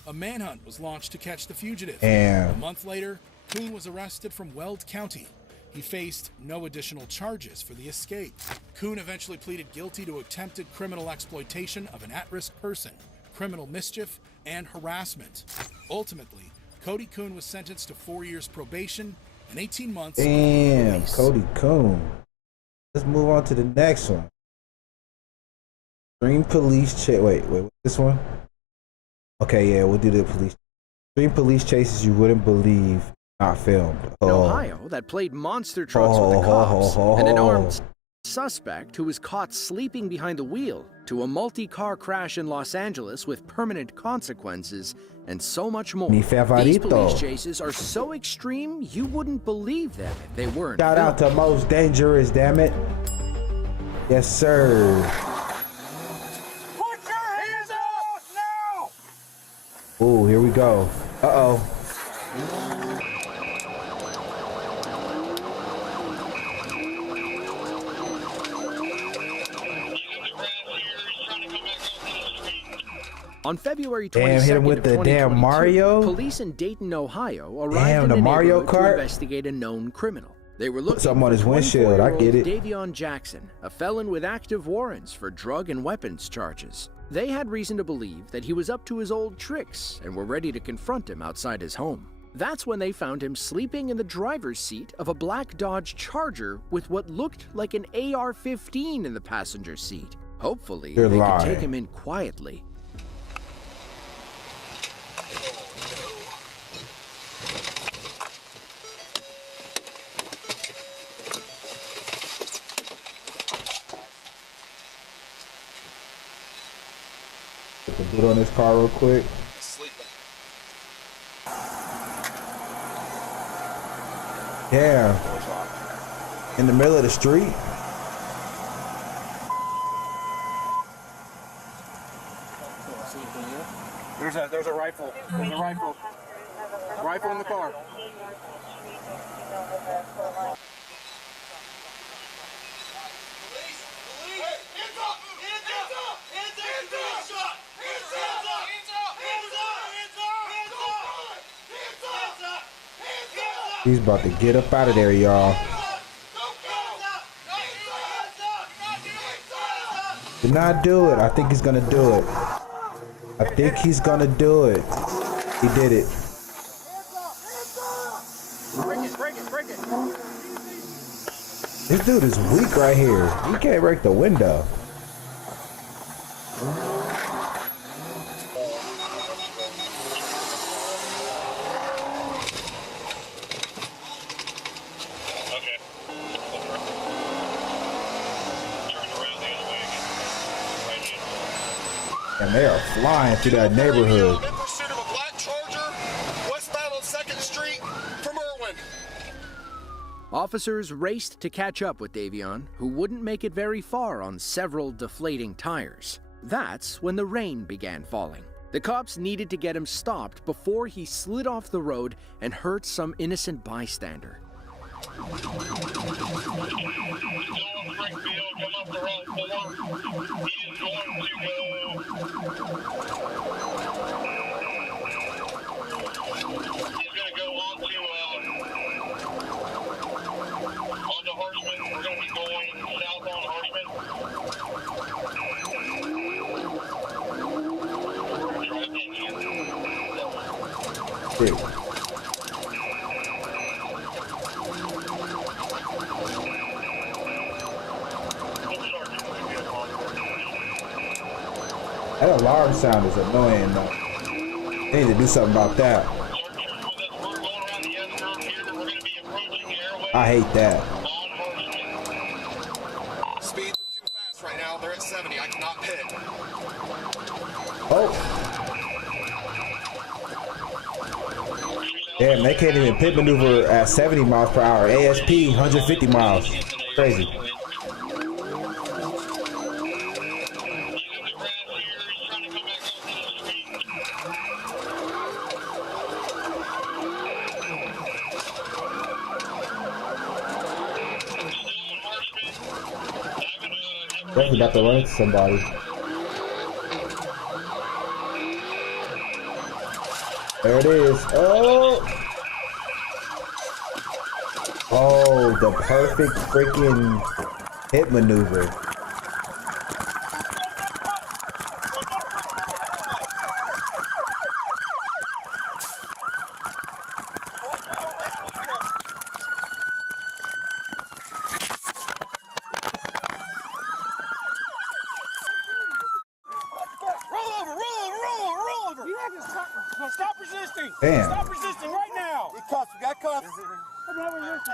A manhunt was launched to catch the fugitive. Damn. A month later, Kuhn was arrested from Weld County. He faced no additional charges for the escape. Kuhn eventually pleaded guilty to attempted criminal exploitation of an at-risk person, criminal mischief, and harassment. Ultimately, Cody Kuhn was sentenced to 4 years probation and 18 months. Damn, Cody Kuhn. Let's move on to the next one. Extreme police chase. Wait, this one? Okay, yeah, we'll do the police. Extreme police chases you wouldn't believe not filmed. In Ohio, that played monster trucks with the cops and an armed suspect who was caught sleeping behind the wheel, to a multi-car crash in Los Angeles with permanent consequences, and so much more. These police chases are so extreme, you wouldn't believe them if they weren't. Shout out to Most Dangerous, damn it. Yes, sir. Put your hands up now! Ooh, here we go. Uh-oh. On February 22nd, damn, hit him with the damn Mario. Police in Dayton, Ohio, arrived in the Mario neighborhood Kart to investigate a known criminal. They were looking something on his windshield. I get it. Davion Jackson, a felon with active warrants for drug and weapons charges. They had reason to believe that he was up to his old tricks and were ready to confront him outside his home. That's when they found him sleeping in the driver's seat of a black Dodge Charger with what looked like an AR-15 in the passenger seat. Hopefully, they could take him in quietly. Put the boot on this car real quick. Damn. In the middle of the street? There's a rifle. There's a rifle. Rifle in the car. He's about to get up out of there, y'all. Did not do it. I think he's gonna do it. I think he's gonna do it. He did it. Break it. This dude is weak right here. He can't break the window. And they are flying through that neighborhood. In pursuit of a black Charger, westbound on 2nd Street from Irwin. Officers raced to catch up with Davion, who wouldn't make it very far on several deflating tires. That's when the rain began falling. The cops needed to get him stopped before he slid off the road and hurt some innocent bystander. That alarm sound is annoying though. They need to do something about that. I hate that. Speeds are too fast right now. They're at 70. I cannot pit. Oh. Damn, they can't even pit maneuver at 70 miles per hour. ASP 150 miles. Crazy. Definitely about to run into somebody. There it is. Oh! Oh, the perfect freaking hit maneuver. Damn. Stop resisting right now. We cuffs. We got cuffs. I'm not resisting.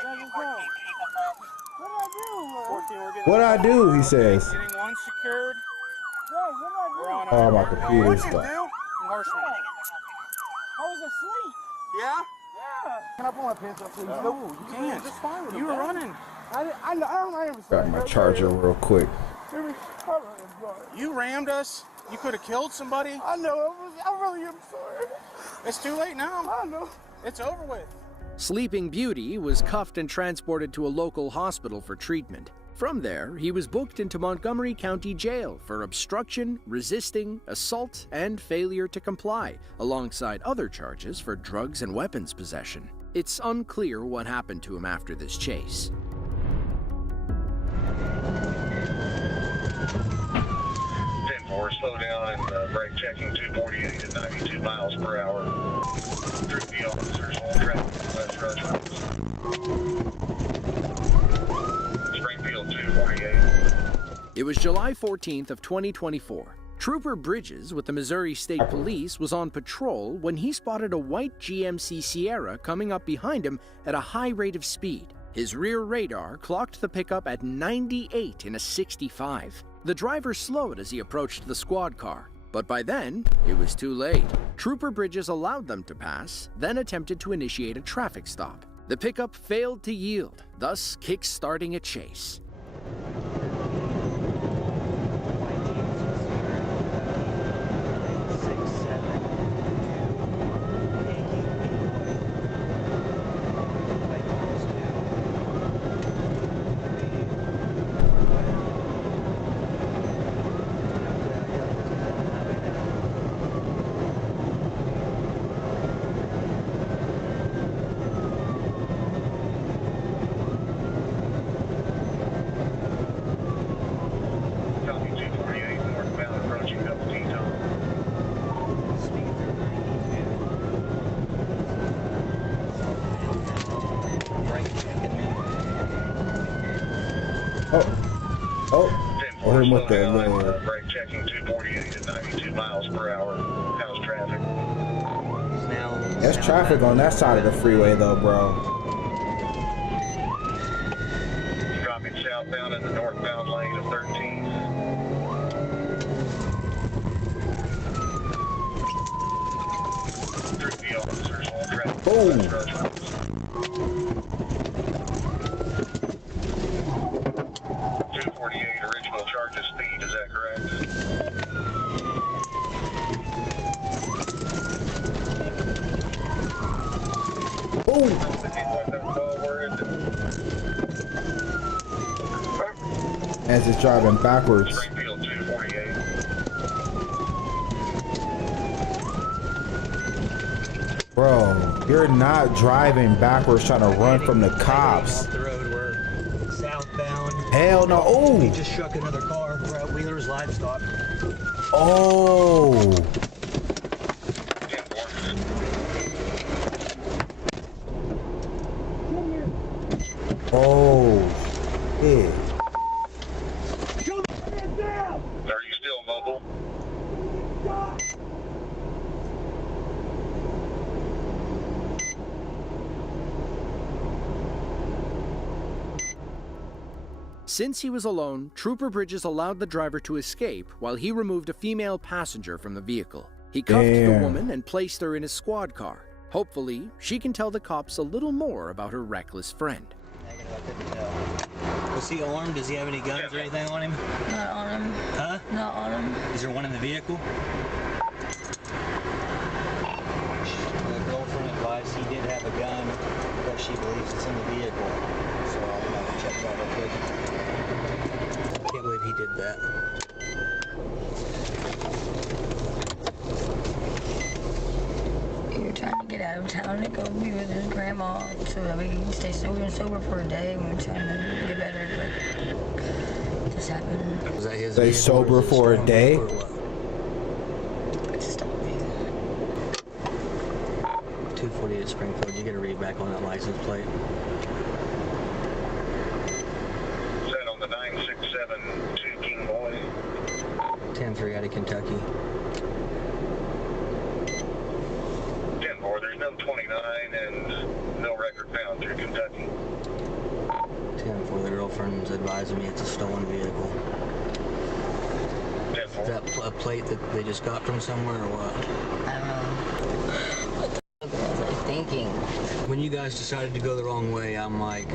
What I do? He says. Getting one secured. Oh, my computer stuff. Enhancement. I was asleep. Yeah? Yeah. Can I pull my pants up, please? No, you can't. Just fine with you were running. I don't mind. Got my charger real quick. You rammed us. You could have killed somebody. I know. I really am sorry. It's too late now. I know. It's over with. Sleeping Beauty was cuffed and transported to a local hospital for treatment. From there, he was booked into Montgomery County Jail for obstruction, resisting, assault, and failure to comply, alongside other charges for drugs and weapons possession. It's unclear what happened to him after this chase. Slow down and brake checking 248 at 92 miles per hour. Troopy officers on traffic, West Rush Springfield 248. It was July 14th of 2024. Trooper Bridges with the Missouri State Police was on patrol when he spotted a white GMC Sierra coming up behind him at a high rate of speed. His rear radar clocked the pickup at 98 in a 65. The driver slowed as he approached the squad car, but by then, it was too late. Trooper Bridges allowed them to pass, then attempted to initiate a traffic stop. The pickup failed to yield, thus kick-starting a chase. Or him with that little... Brake checking 248 at 92 miles per hour. How's traffic? There's traffic on that side of the freeway though, bro. Dropping southbound in the northbound lane of 13. Troopy officers on traffic. Boom. 248 original charges speed, is that correct? Boom. As it's driving backwards. Springfield 248. Bro, you're not driving backwards trying to run from the cops. Southbound. Hell no. Oh. He just struck another car. We're at Wheeler's Livestock. Oh. Oh. Yeah. Are you still mobile? Since he was alone, Trooper Bridges allowed the driver to escape while he removed a female passenger from the vehicle. He cuffed the woman and placed her in his squad car. Hopefully, she can tell the cops a little more about her reckless friend. Was he armed? Does he have any guns or anything on him? Not on him. Huh? Not on him. Is there one in the vehicle? The girlfriend advised he did have a gun, but she believes it's in the vehicle. So I'm going to check it out real quick. Can't believe he did that. You're trying to get out of town to go be with his grandma so that we can stay sober for a day. We were trying to get better, but this happened. Was that his Stay sober for a day? 248 Springfield, you get a read back on that license plate. Set on the 9672 King Boy. 10-3 out of Kentucky. 10-4, there's no no 29 and no record found through Kentucky. 10-4, the girlfriend's advising me it's a stolen vehicle. 10-4. Is that a plate that they just got from somewhere or what? I don't know. What the fuck was I thinking? When you guys decided to go the wrong way, I'm like,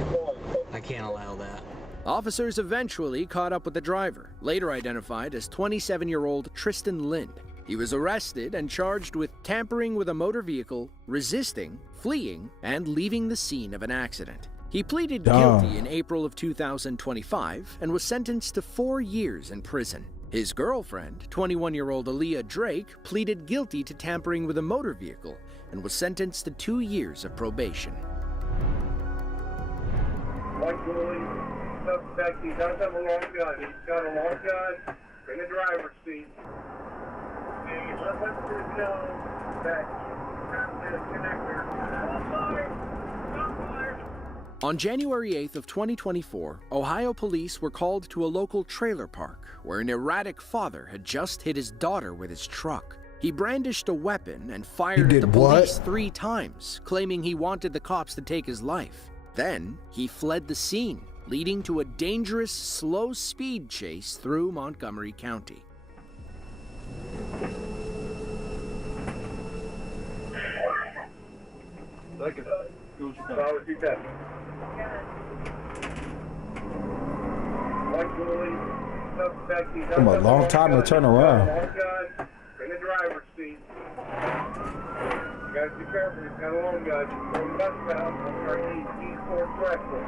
I can't allow that. Officers eventually caught up with the driver, later identified as 27-year-old Tristan Lind. He was arrested and charged with tampering with a motor vehicle, resisting, fleeing, and leaving the scene of an accident. He pleaded guilty in April of 2025 and was sentenced to 4 years in prison. His girlfriend, 21-year-old Aaliyah Drake, pleaded guilty to tampering with a motor vehicle and was sentenced to 2 years of probation. White boy, suspect, he does have a long gun. He's got a long gun in the driver's seat. And he's up to the that connector. On January 8th of 2024, Ohio police were called to a local trailer park where an erratic father had just hit his daughter with his truck. He brandished a weapon and fired at the police 3 times, claiming he wanted the cops to take his life. Then, he fled the scene, leading to a dangerous, slow-speed chase through Montgomery County. Took a long time to turn around. In the driver's seat. You gotta be careful, he's got a long gun. He's going westbound on our E4 Drexel.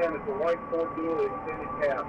It's a white Ford Dually extended cab.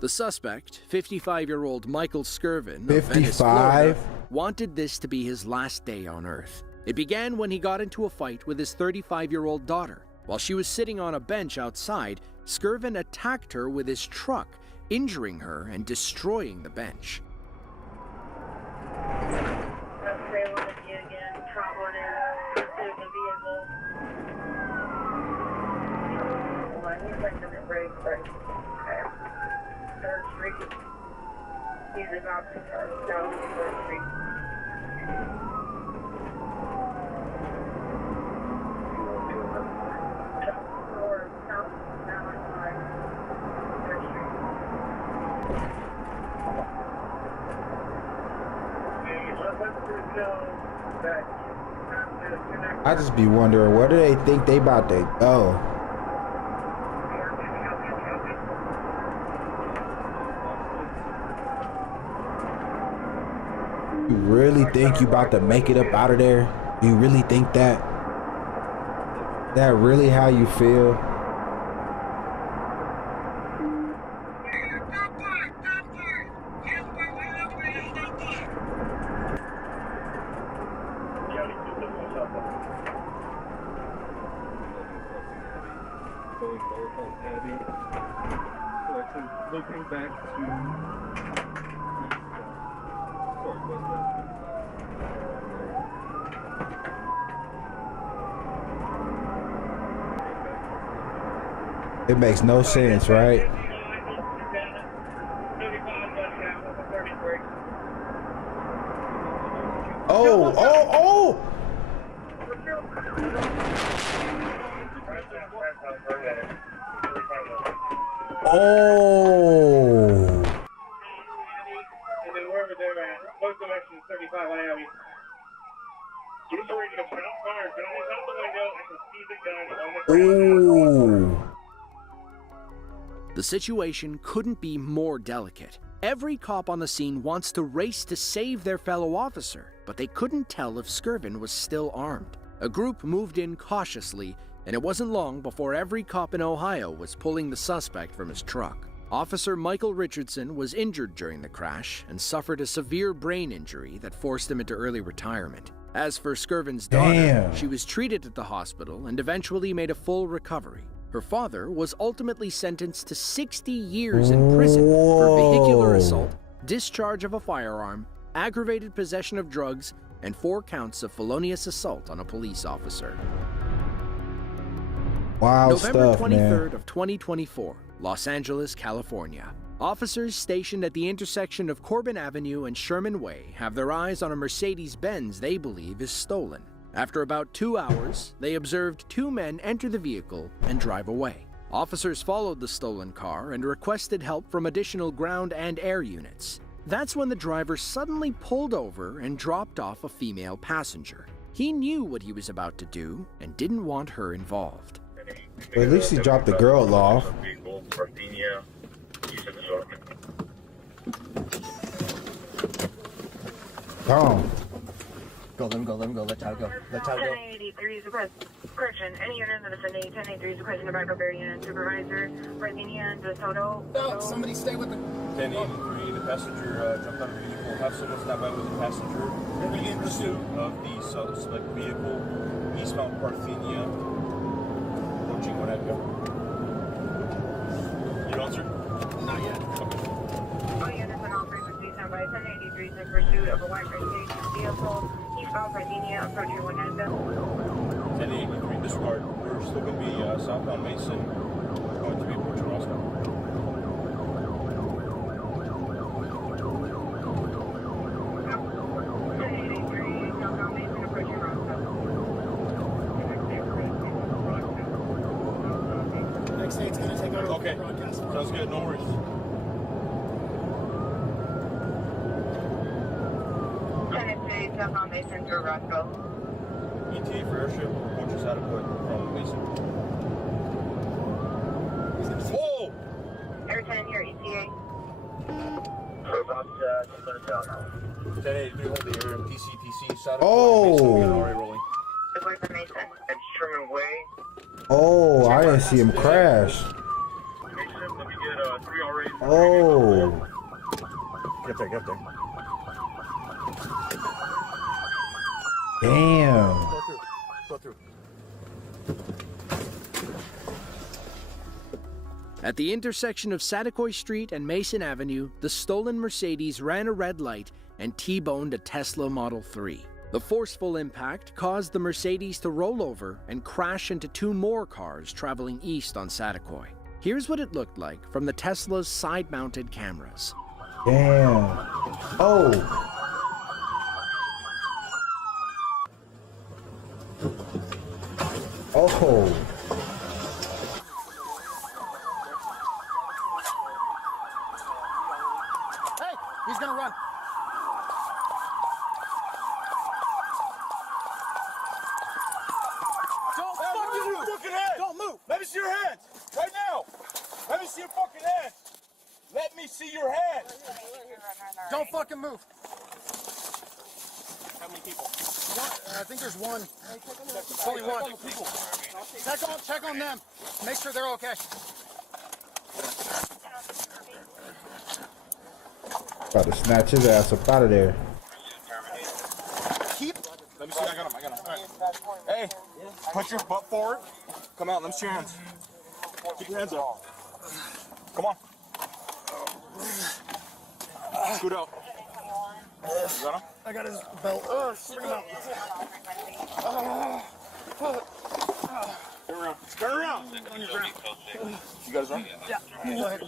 The suspect, 55-year-old Michael Skirvin, 55, wanted this to be his last day on Earth. It began when he got into a fight with his 35-year-old daughter. While she was sitting on a bench outside, Skirvin attacked her with his truck, injuring her and destroying the bench. He's about to turn down 3rd Street. Or south Valentine, 3rd Street. I just be wondering, where do they think they about to go? You really think you about to make it up out of there? You really think that? That really how you feel? Looking back to It makes no sense, right? Oh, oh, oh! Oh! Ooh. The situation couldn't be more delicate. Every cop on the scene wants to race to save their fellow officer, but they couldn't tell if Skirvin was still armed. A group moved in cautiously, and it wasn't long before every cop in Ohio was pulling the suspect from his truck. Officer Michael Richardson was injured during the crash and suffered a severe brain injury that forced him into early retirement. As for Skirvin's daughter, she was treated at the hospital and eventually made a full recovery. Her father was ultimately sentenced to 60 years in prison for vehicular assault, discharge of a firearm, aggravated possession of drugs, and 4 counts of felonious assault on a police officer. Wow, November stuff, 23rd man. of 2024, Los Angeles, California. Officers stationed at the intersection of Corbin Avenue and Sherman Way have their eyes on a Mercedes-Benz they believe is stolen. After about 2 hours, they observed 2 men enter the vehicle and drive away. Officers followed the stolen car and requested help from additional ground and air units. That's when the driver suddenly pulled over and dropped off a female passenger. He knew what he was about to do and didn't want her involved. But at least he dropped the girl off. Oh. Go, let him go, let him go, let Todd go. Let Todd go. 1083 is request. Correction, any unit in the vicinity, 1083 is requesting a backup air unit supervisor. Parthenia, DeSoto. No, somebody stay with the... 1083, the passenger jumped out of the vehicle. Have someone stop by with the passenger. In pursuit of the suspect vehicle, eastbound Parthenia. Approaching what have you. You don't, sir? Not yet. Okay. All units on all frequencies stand by 1083 is in pursuit of a white registration vehicle. Eastbound Parthenia, approaching Winanda. 1083, disregard. We're still going to be southbound Mason, going to be approaching Roscoe. Next day it's going to take over Okay, the broadcast. sounds good, no worries. Southbound Mason through Roscoe. ETA for airship, approaches adequate from Mason. Whoa! Air 10 here, ETA. 1083, hold the air, TCTC, Saturday. Oh! Mason, already rolling. Away from Mason. At Sherman Way. Oh, I didn't see him crash. Mason, let me get 3 already. Oh. Get there, get there. Damn. Go through. At the intersection of Saticoy Street and Mason Avenue, the stolen Mercedes ran a red light and T-boned a Tesla Model 3. The forceful impact caused the Mercedes to roll over and crash into 2 more cars traveling east on Saticoy. Here's what it looked like from the Tesla's side-mounted cameras. Damn. Oh. Oh. Hey, he's going to run. Don't fucking move. Don't move. Let me see your hands. Right now. Let me see your fucking hands. Let me see your hands. Don't fucking move. How many people? I think there's one. Only one. Check on them. Make sure they're okay. About to snatch his ass up out of there. Keep. Let me see. I got him. All right. Hey, put your butt forward. Come out. Let me see your hands. Keep your hands up. Come on. Scoot out. You got him? I got his belt. Bring him out. Turn around. Turn around. On your ground. You got his arm? Yeah. Go ahead.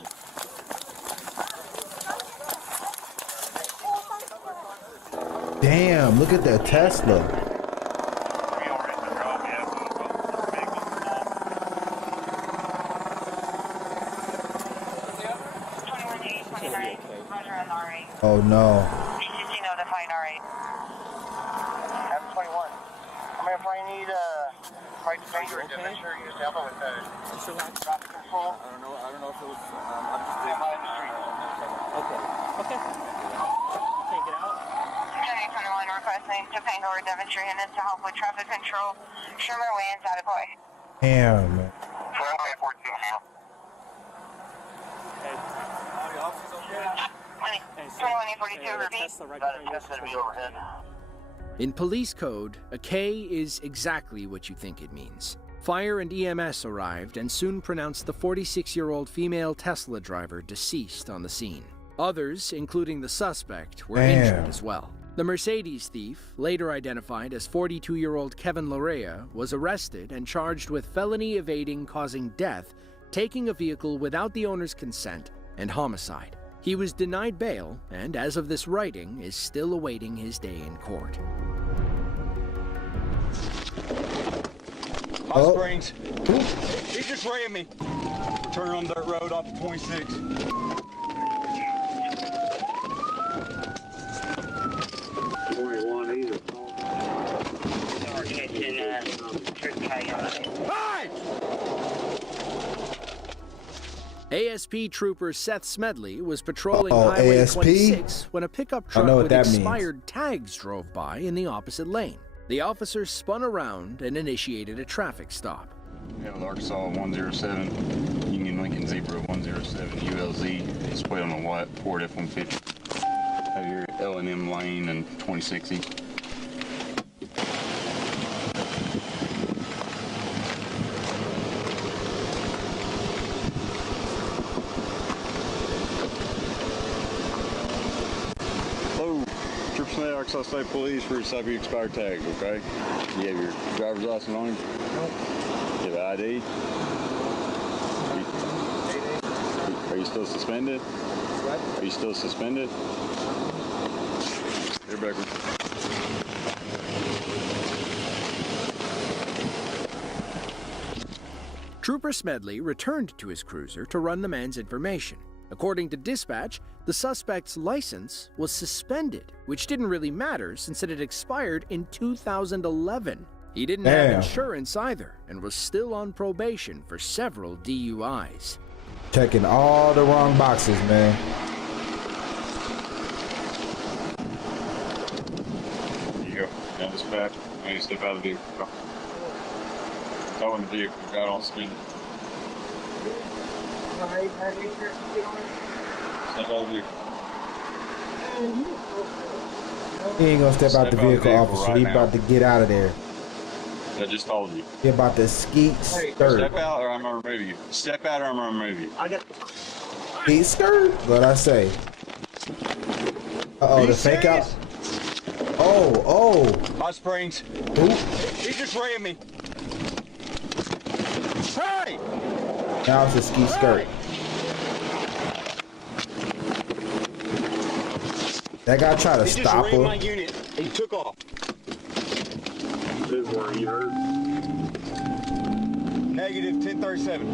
Damn, look at that Tesla. Oh no. BCC notifying RA. Have 21. if I need right to pay you a demonstrator, you just help with traffic control. I don't know if it was, I'm just Stand by the street. Okay. Okay. Take it out. 1021 requesting Topanga or Devonshire units to help with traffic control. Shermer Wayans out of play. Damn, man. Runway 14 now. Hey, all the officers okay? 2142 repeat. That's going to be overhead. In police code, a K is exactly what you think it means. Fire and EMS arrived and soon pronounced the 46-year-old female Tesla driver deceased on the scene. Others, including the suspect, were injured as well. The Mercedes thief, later identified as 42-year-old Kevin Larea, was arrested and charged with felony evading causing death, taking a vehicle without the owner's consent, and homicide. He was denied bail and, as of this writing, is still awaiting his day in court. Hot Springs. He just ran me. Turn on dirt road off of 26. Hi! ASP Trooper Seth Smedley was patrolling Highway ASP? 26 when a pickup truck know what with that means. expired tags drove by in the opposite lane. The officer spun around and initiated a traffic stop. Yeah, with Arkansas 107, Union Lincoln Zebra 107, ULZ, displayed on the white Ford F-150. Have your L&M lane and 2060. Arkansas State Police for your sub expired tag, okay? You have your driver's license on you? Nope. You have ID? Are you still suspended? What? Are you still suspended? You're backwards. Trooper Smedley returned to his cruiser to run the man's information. According to dispatch, the suspect's license was suspended, which didn't really matter since it had expired in 2011. He didn't have insurance either and was still on probation for several DUIs. Checking all the wrong boxes, man. There you go. Now dispatch. I need to step out of the vehicle. Go in the vehicle. Got on speed. Step out of the vehicle. He ain't gonna step out the vehicle, officer. Right He now. about to get out of there. I just told you. He about to skeet skirt. Step out or I'm gonna remove you. Step out or I'm gonna remove you. I got. Skeet skirt? What I say? Uh-oh, the fake out. Oh. Hot Springs. Who? He just ran me. Hey! Now it's a ski skirt. That guy tried to stop He just ran him. my unit. He took off. You heard? Negative 1037.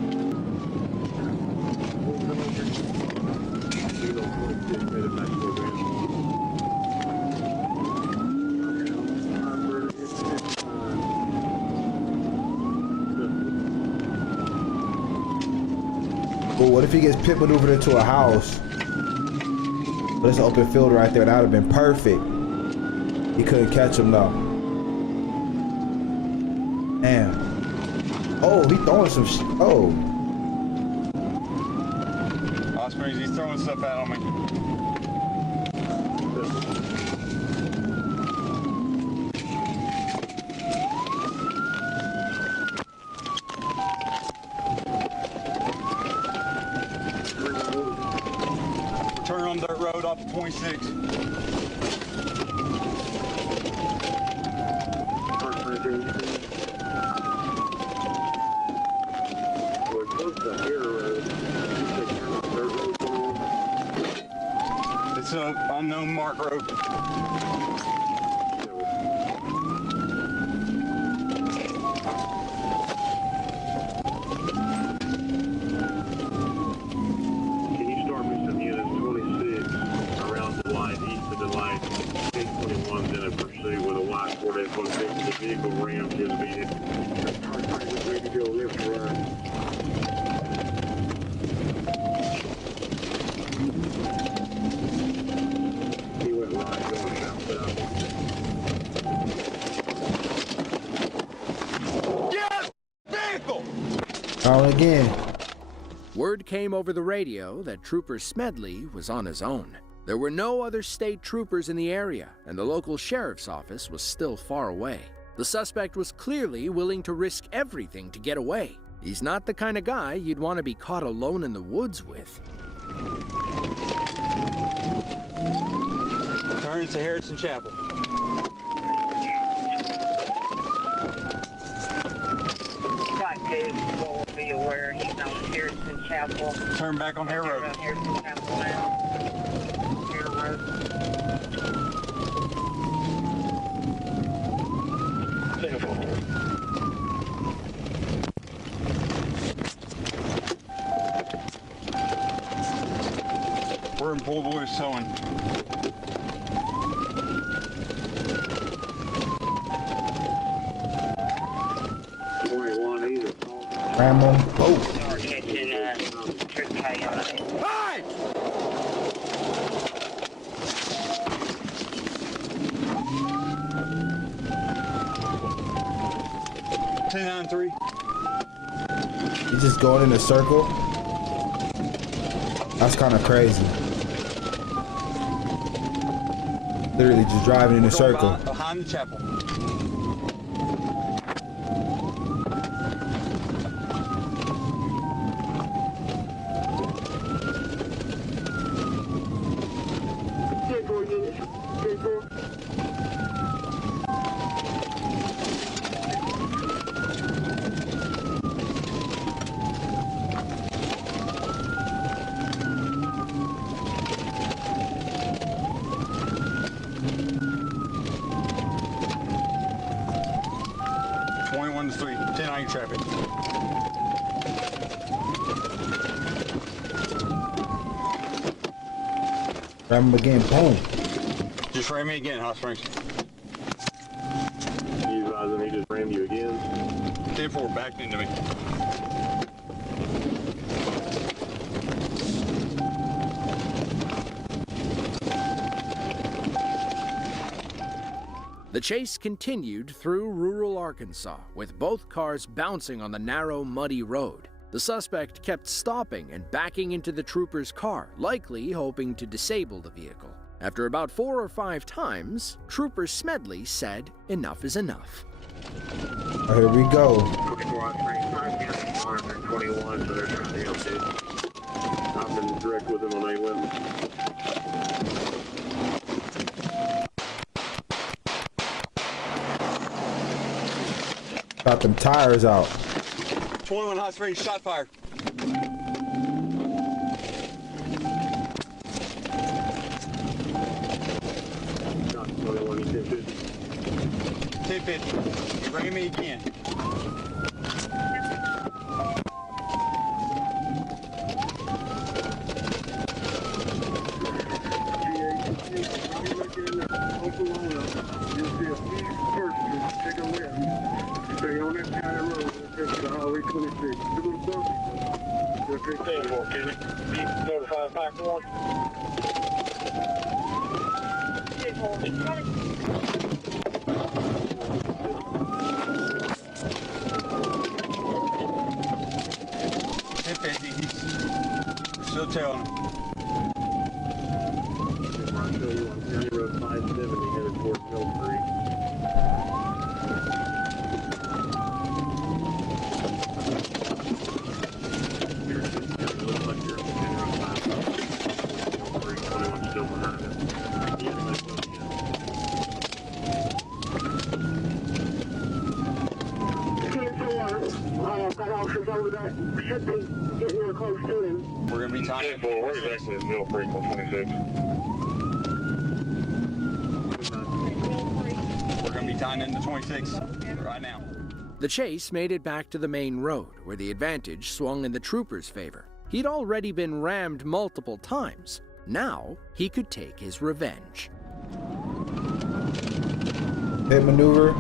Well, what if he gets pit maneuvered into a house? But it's an open field right there. That would have been perfect. He couldn't catch him though. Damn. Oh, he throwing some shit. Oh. Hot Springs, he's throwing stuff out on me. Turn on dirt road off of 26. It's an unknown mark road. Can you start me some units 26 around the line, east of the line? 1021's in a pursuit with a white Ford F-150. The vehicle ran rammed his vehicle. Ready to go left or right. He went right going southbound. Yes! Vehicle! On again. Word came over the radio that Trooper Smedley was on his own. There were no other state troopers in the area, and the local sheriff's office was still far away. The suspect was clearly willing to risk everything to get away. He's not the kind of guy you'd want to be caught alone in the woods with. Turn to Harrison Chapel. Scott Davis will be aware he's on Harrison Chapel. Turn back on Hare Road. Harrison Chapel now. Hare Road. We're in Pool Boys towing. Ram them both. Hey! 1093. He's just going in a circle. That's kind of crazy. Literally just driving in a circle. Behind the chapel. Traffic. Ram him again, boom. Just ram me again, Hot Springs. You advising he just rammed you again? 10-4 backed into me. The chase continued through rural Arkansas, with both cars bouncing on the narrow, muddy road. The suspect kept stopping and backing into the trooper's car, likely hoping to disable the vehicle. After about 4 or 5 times, Trooper Smedley said enough is enough. Oh, here we go. 21, so they're trying to help it. I've been direct with them on A-Win. Got them tires out. 21 Hot Springs, shot fired. Shot 21, 1050. 1050. Bring me again. Oklahoma, you'll see a big person take a left. Stay on that county road and take to the Highway 26. The little bump, you'll take the walk, Kenny. Notify 5-1. Still tailing him. I'll show you on County Road 570 headed towards Millbury. Looks like you're on County Road 570. 21 still behind him. That officer's over there. Should be getting real close to him. We're going to be tying in. Where's actually Mill Creek on 26? We're going to be tying into 26 right now. The chase made it back to the main road, where the advantage swung in the trooper's favor. He'd already been rammed multiple times. Now, he could take his revenge. Hit maneuver.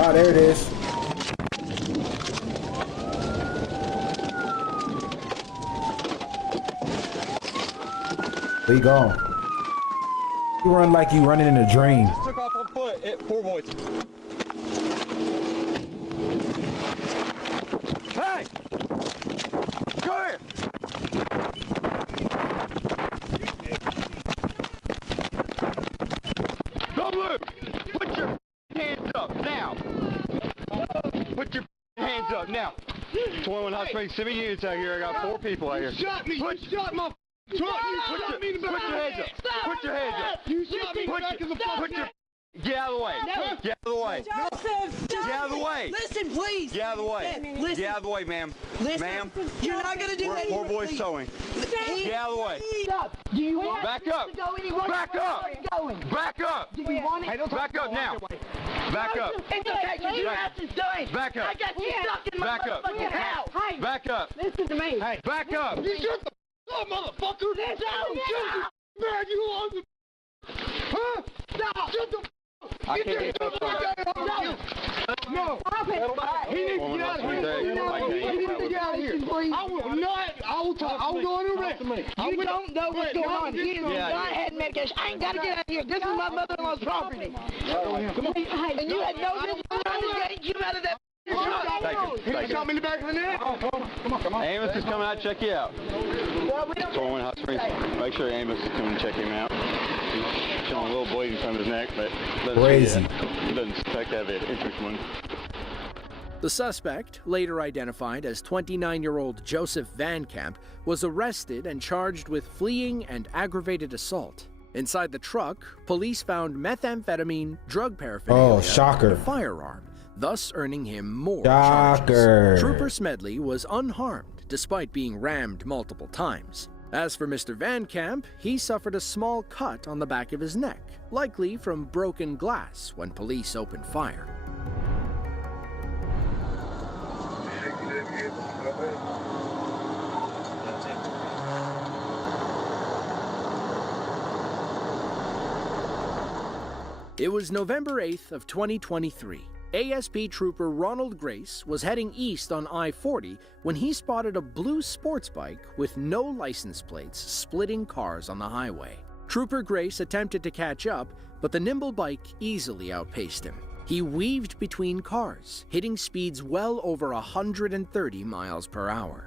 Ah, there it is. Where you going? You run like you running in a dream. Just took off on foot at 4 boys. Hey! Come here! Go blue! Put your hands up now! Put your hands up now! 21 Hot Springs, 7 units out here. I got 4 people out here. You shot me! You shot my truck! You shot me in the back! Put your hands up! Put your hands up! You shot me in the back of the fuck! Get out of the way! Get out of the way! Joseph! Get out of the way! Listen, please! Get out of the way! Listen. Get out of the way, ma'am! Listen. Ma'am! You're not gonna do We're anything. 4 boys towing. Get out of the way! Stop! Do you want Back us up! to go anywhere? Back up! Where are you going? Back up! Do you want it? Back up now! Back up! It's okay, your ass is done! Back up! I got you stuck in my Back up! motherfucking house! Hey! Back up! Listen to me! Hey! Back up! You shut the up, motherfucker! Listen! Man, you on the... Huh? Stop! Shut the... I can't get that No! He needs to get out of here! He needs to get out of here! I will not... I will go and arrest him! You don't know what's going on. He is not having medication. I ain't gotta get out of here. This is my mother-in-law's property. Come on. And you had no business trying to get you out of that. He shot me in the back of the neck! Come on. Amos is coming out to check you out. Well, we don't 21 Hot Springs. Make sure Amos is coming to check him out. He's showing a little bleeding from his neck, but Crazy. He doesn't suspect to have an entrance wound. The suspect, later identified as 29-year-old Joseph Van Camp, was arrested and charged with fleeing and aggravated assault. Inside the truck, police found methamphetamine, drug paraphernalia, Oh, shocker. and a firearm, thus earning him more Shocker. charges. Trooper Smedley was unharmed despite being rammed multiple times. As for Mr. Van Camp, he suffered a small cut on the back of his neck, likely from broken glass when police opened fire. It was November 8th of 2023. ASP Trooper Ronald Grace was heading east on I-40 when he spotted a blue sports bike with no license plates splitting cars on the highway. Trooper Grace attempted to catch up, but the nimble bike easily outpaced him. He weaved between cars, hitting speeds well over 130 miles per hour.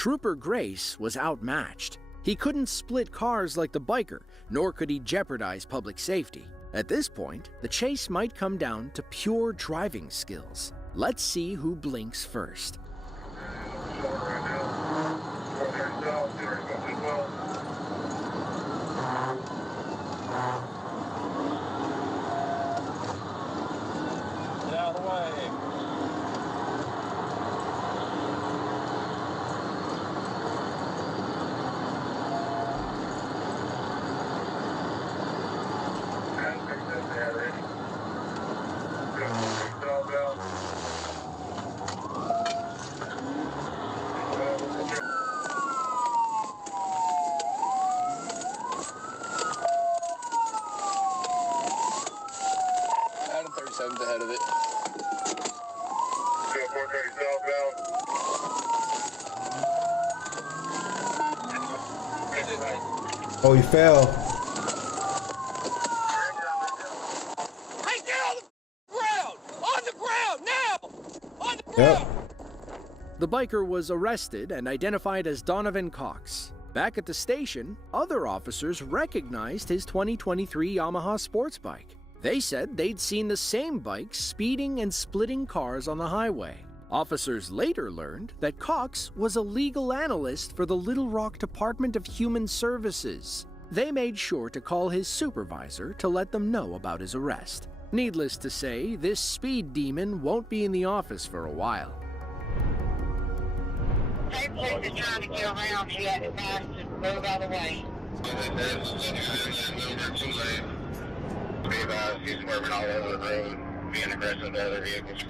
Trooper Grace was outmatched. He couldn't split cars like the biker, nor could he jeopardize public safety. At this point, the chase might come down to pure driving skills. Let's see who blinks first. Get out of the way. Adam 37's ahead of it. Oh, he fell. Hey, get on the ground! On the ground, now! On the ground! Yep. The biker was arrested and identified as Donovan Cox. Back at the station, other officers recognized his 2023 Yamaha sports bike. They said they'd seen the same bike speeding and splitting cars on the highway. Officers later learned that Cox was a legal analyst for the Little Rock Department of Human Services. They made sure to call his supervisor to let them know about his arrest. Needless to say, this speed demon won't be in the office for a while. Hey, police is trying to get around. She had to pass to move out of the way. He's swerving all over the road, being aggressive to other vehicles.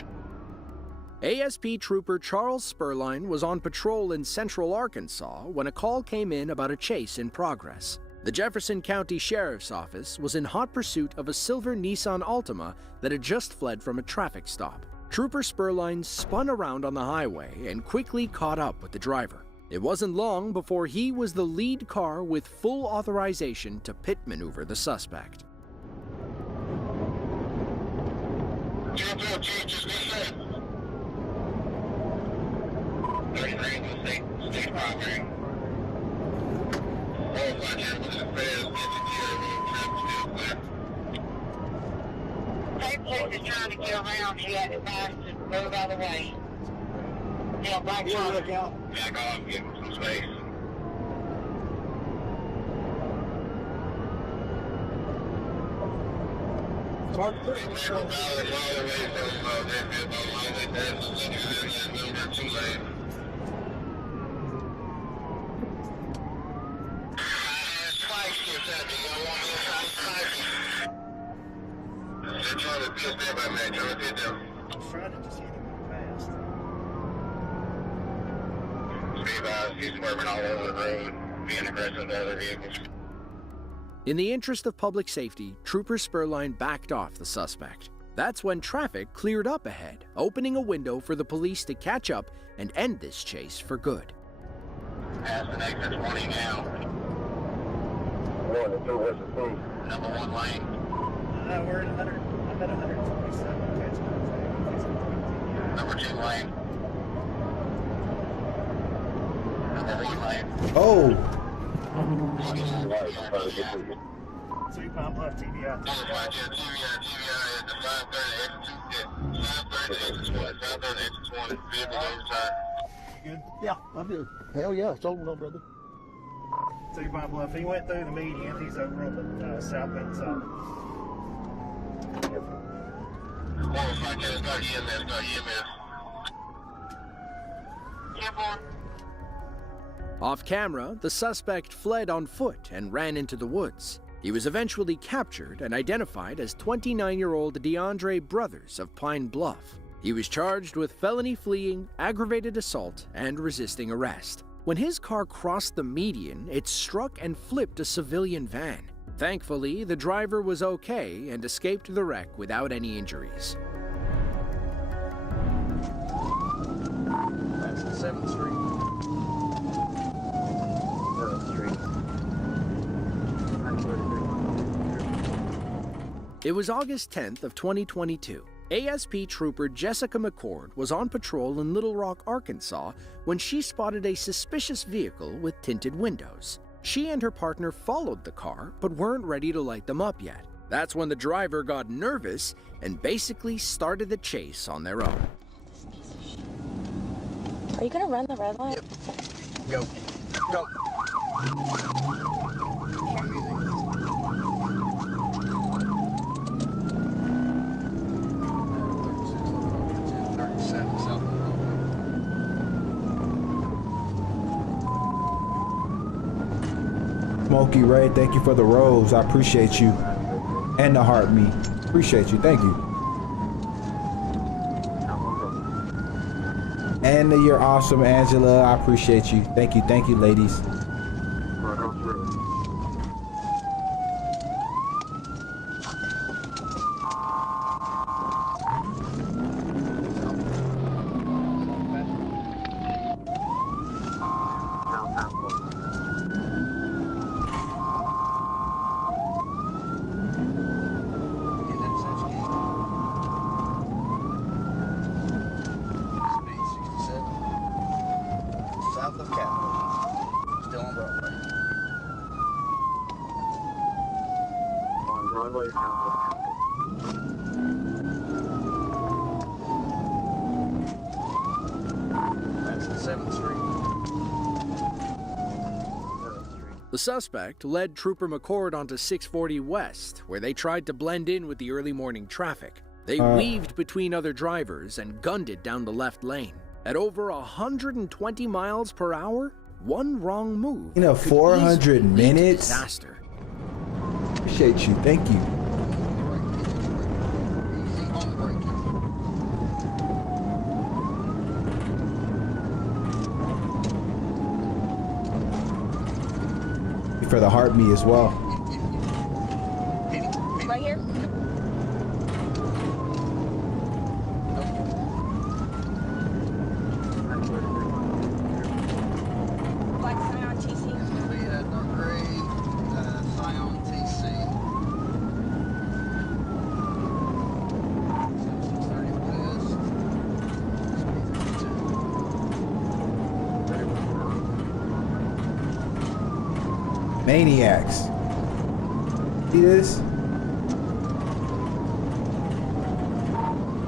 ASP Trooper Charles Spurline was on patrol in central Arkansas when a call came in about a chase in progress. The Jefferson County Sheriff's Office was in hot pursuit of a silver Nissan Altima that had just fled from a traffic stop. Trooper Spurline spun around on the highway and quickly caught up with the driver. It wasn't long before he was the lead car with full authorization to pit maneuver the suspect. Hey, police is trying to get around. She had to pass to move out of the way. Yeah, black truck. Back off, give him some space. He's swerving all over the road, being aggressive to other vehicles. In the interest of public safety, Trooper Spurline backed off the suspect. That's when traffic cleared up ahead, opening a window for the police to catch up and end this chase for good. Passing exit 20 now. 1 and 2, what's the proof? Number 1 lane. We're at 100. I'm at 127. Number 2 lane. Number 1 lane. Oh. 3 pound left, TBI. Good? Yeah, I'm good. Hell yeah, it's over, brother. 2 pound left. He went through the median. He's over on the southbound side. Off camera, the suspect fled on foot and ran into the woods. He was eventually captured and identified as 29-year-old DeAndre Brothers of Pine Bluff. He was charged with felony fleeing, aggravated assault, and resisting arrest. When his car crossed the median, it struck and flipped a civilian van. Thankfully, the driver was okay and escaped the wreck without any injuries. That's the 7th Street. 7th Street. It was August 10th of 2022. ASP Trooper Jessica McCord was on patrol in Little Rock, Arkansas, when she spotted a suspicious vehicle with tinted windows. She and her partner followed the car, but weren't ready to light them up yet. That's when the driver got nervous and basically started the chase on their own. Are you gonna run the red light? Go. Go. Smokey Ray, thank you for the rose. I appreciate you. And the heart me. Appreciate you. Thank you. And you're awesome, Angela. I appreciate you. Thank you. Thank you, ladies. The suspect led Trooper McCord onto 640 West, where they tried to blend in with the early morning traffic. They weaved between other drivers and gunned it down the left lane. At over 120 miles per hour, one wrong move. You know, 400 minutes? Disaster. Appreciate you. Thank you. For the heart me as well. Right here? Black Scion TC. It's going to be a dark gray Scion TC. 630 West. Maniacs. See this?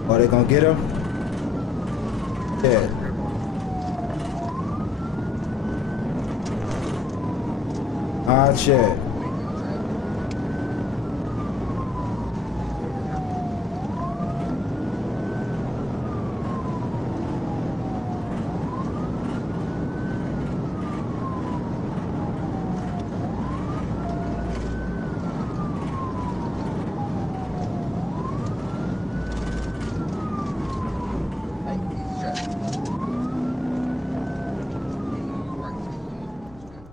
Oh, they gonna get him? Yeah. Ah, shit.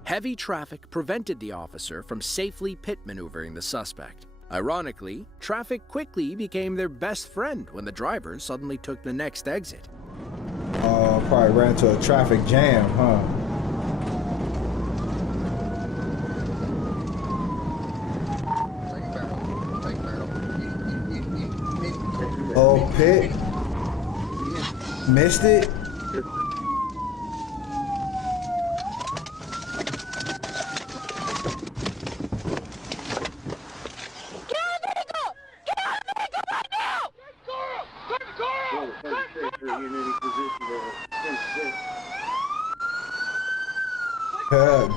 Heavy traffic prevented the officer from safely pit maneuvering the suspect. Ironically, traffic quickly became their best friend when the driver suddenly took the next exit. Oh, probably ran into a traffic jam, huh? Oh, pit. Missed it.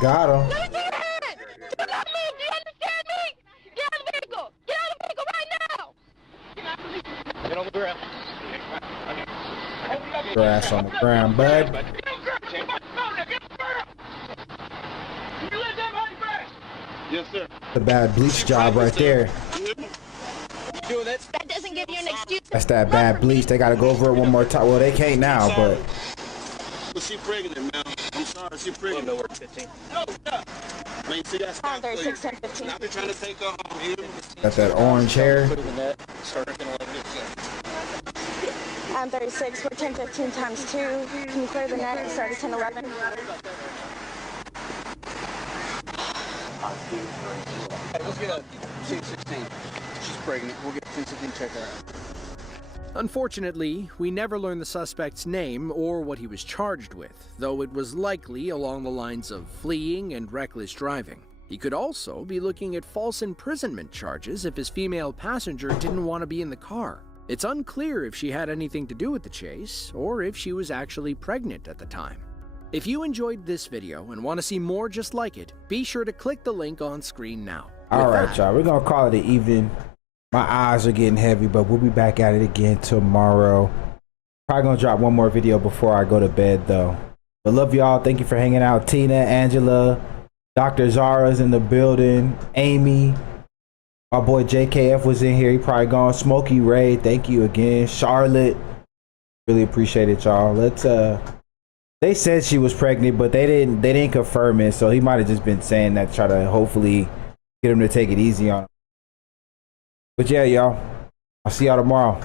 Got him. Your ass on the ground, bud. Yes, sir. The bad bleach job right there. That doesn't give you an excuse. That's that bad bleach. They gotta go over it one more time. Well, they can't now, but. Was she pregnant, man? I'm sorry, she pregnant. No, 15. No, yeah. I mean, see, that's not 36, 10, 15. I've been trying to take her home. Got that orange hair. Put in the net. Start looking like this. 36, we're 10, 15 times 2. Can you clear the net and start at 10, 11? Hey, let's get a 16. She's pregnant. We'll get 10, 16, check her out. Unfortunately, we never learned the suspect's name or what he was charged with, though it was likely along the lines of fleeing and reckless driving. He could also be looking at false imprisonment charges if his female passenger didn't want to be in the car. It's unclear if she had anything to do with the chase, or if she was actually pregnant at the time. If you enjoyed this video and want to see more just like it, be sure to click the link on screen now. All right, y'all, we're gonna call it an evening. My eyes are getting heavy, but we'll be back at it again tomorrow. Probably gonna drop one more video before I go to bed though. But love y'all. Thank you for hanging out. Tina, Angela, Dr. Zara's in the building. Amy, my boy JKF was in here. He probably gone. Smokey Ray, thank you again. Charlotte, really appreciate it, y'all. Let's they said she was pregnant, but they didn't confirm it, so he might have just been saying that to try to hopefully get him to take it easy on him. But yeah, y'all, I'll see y'all tomorrow.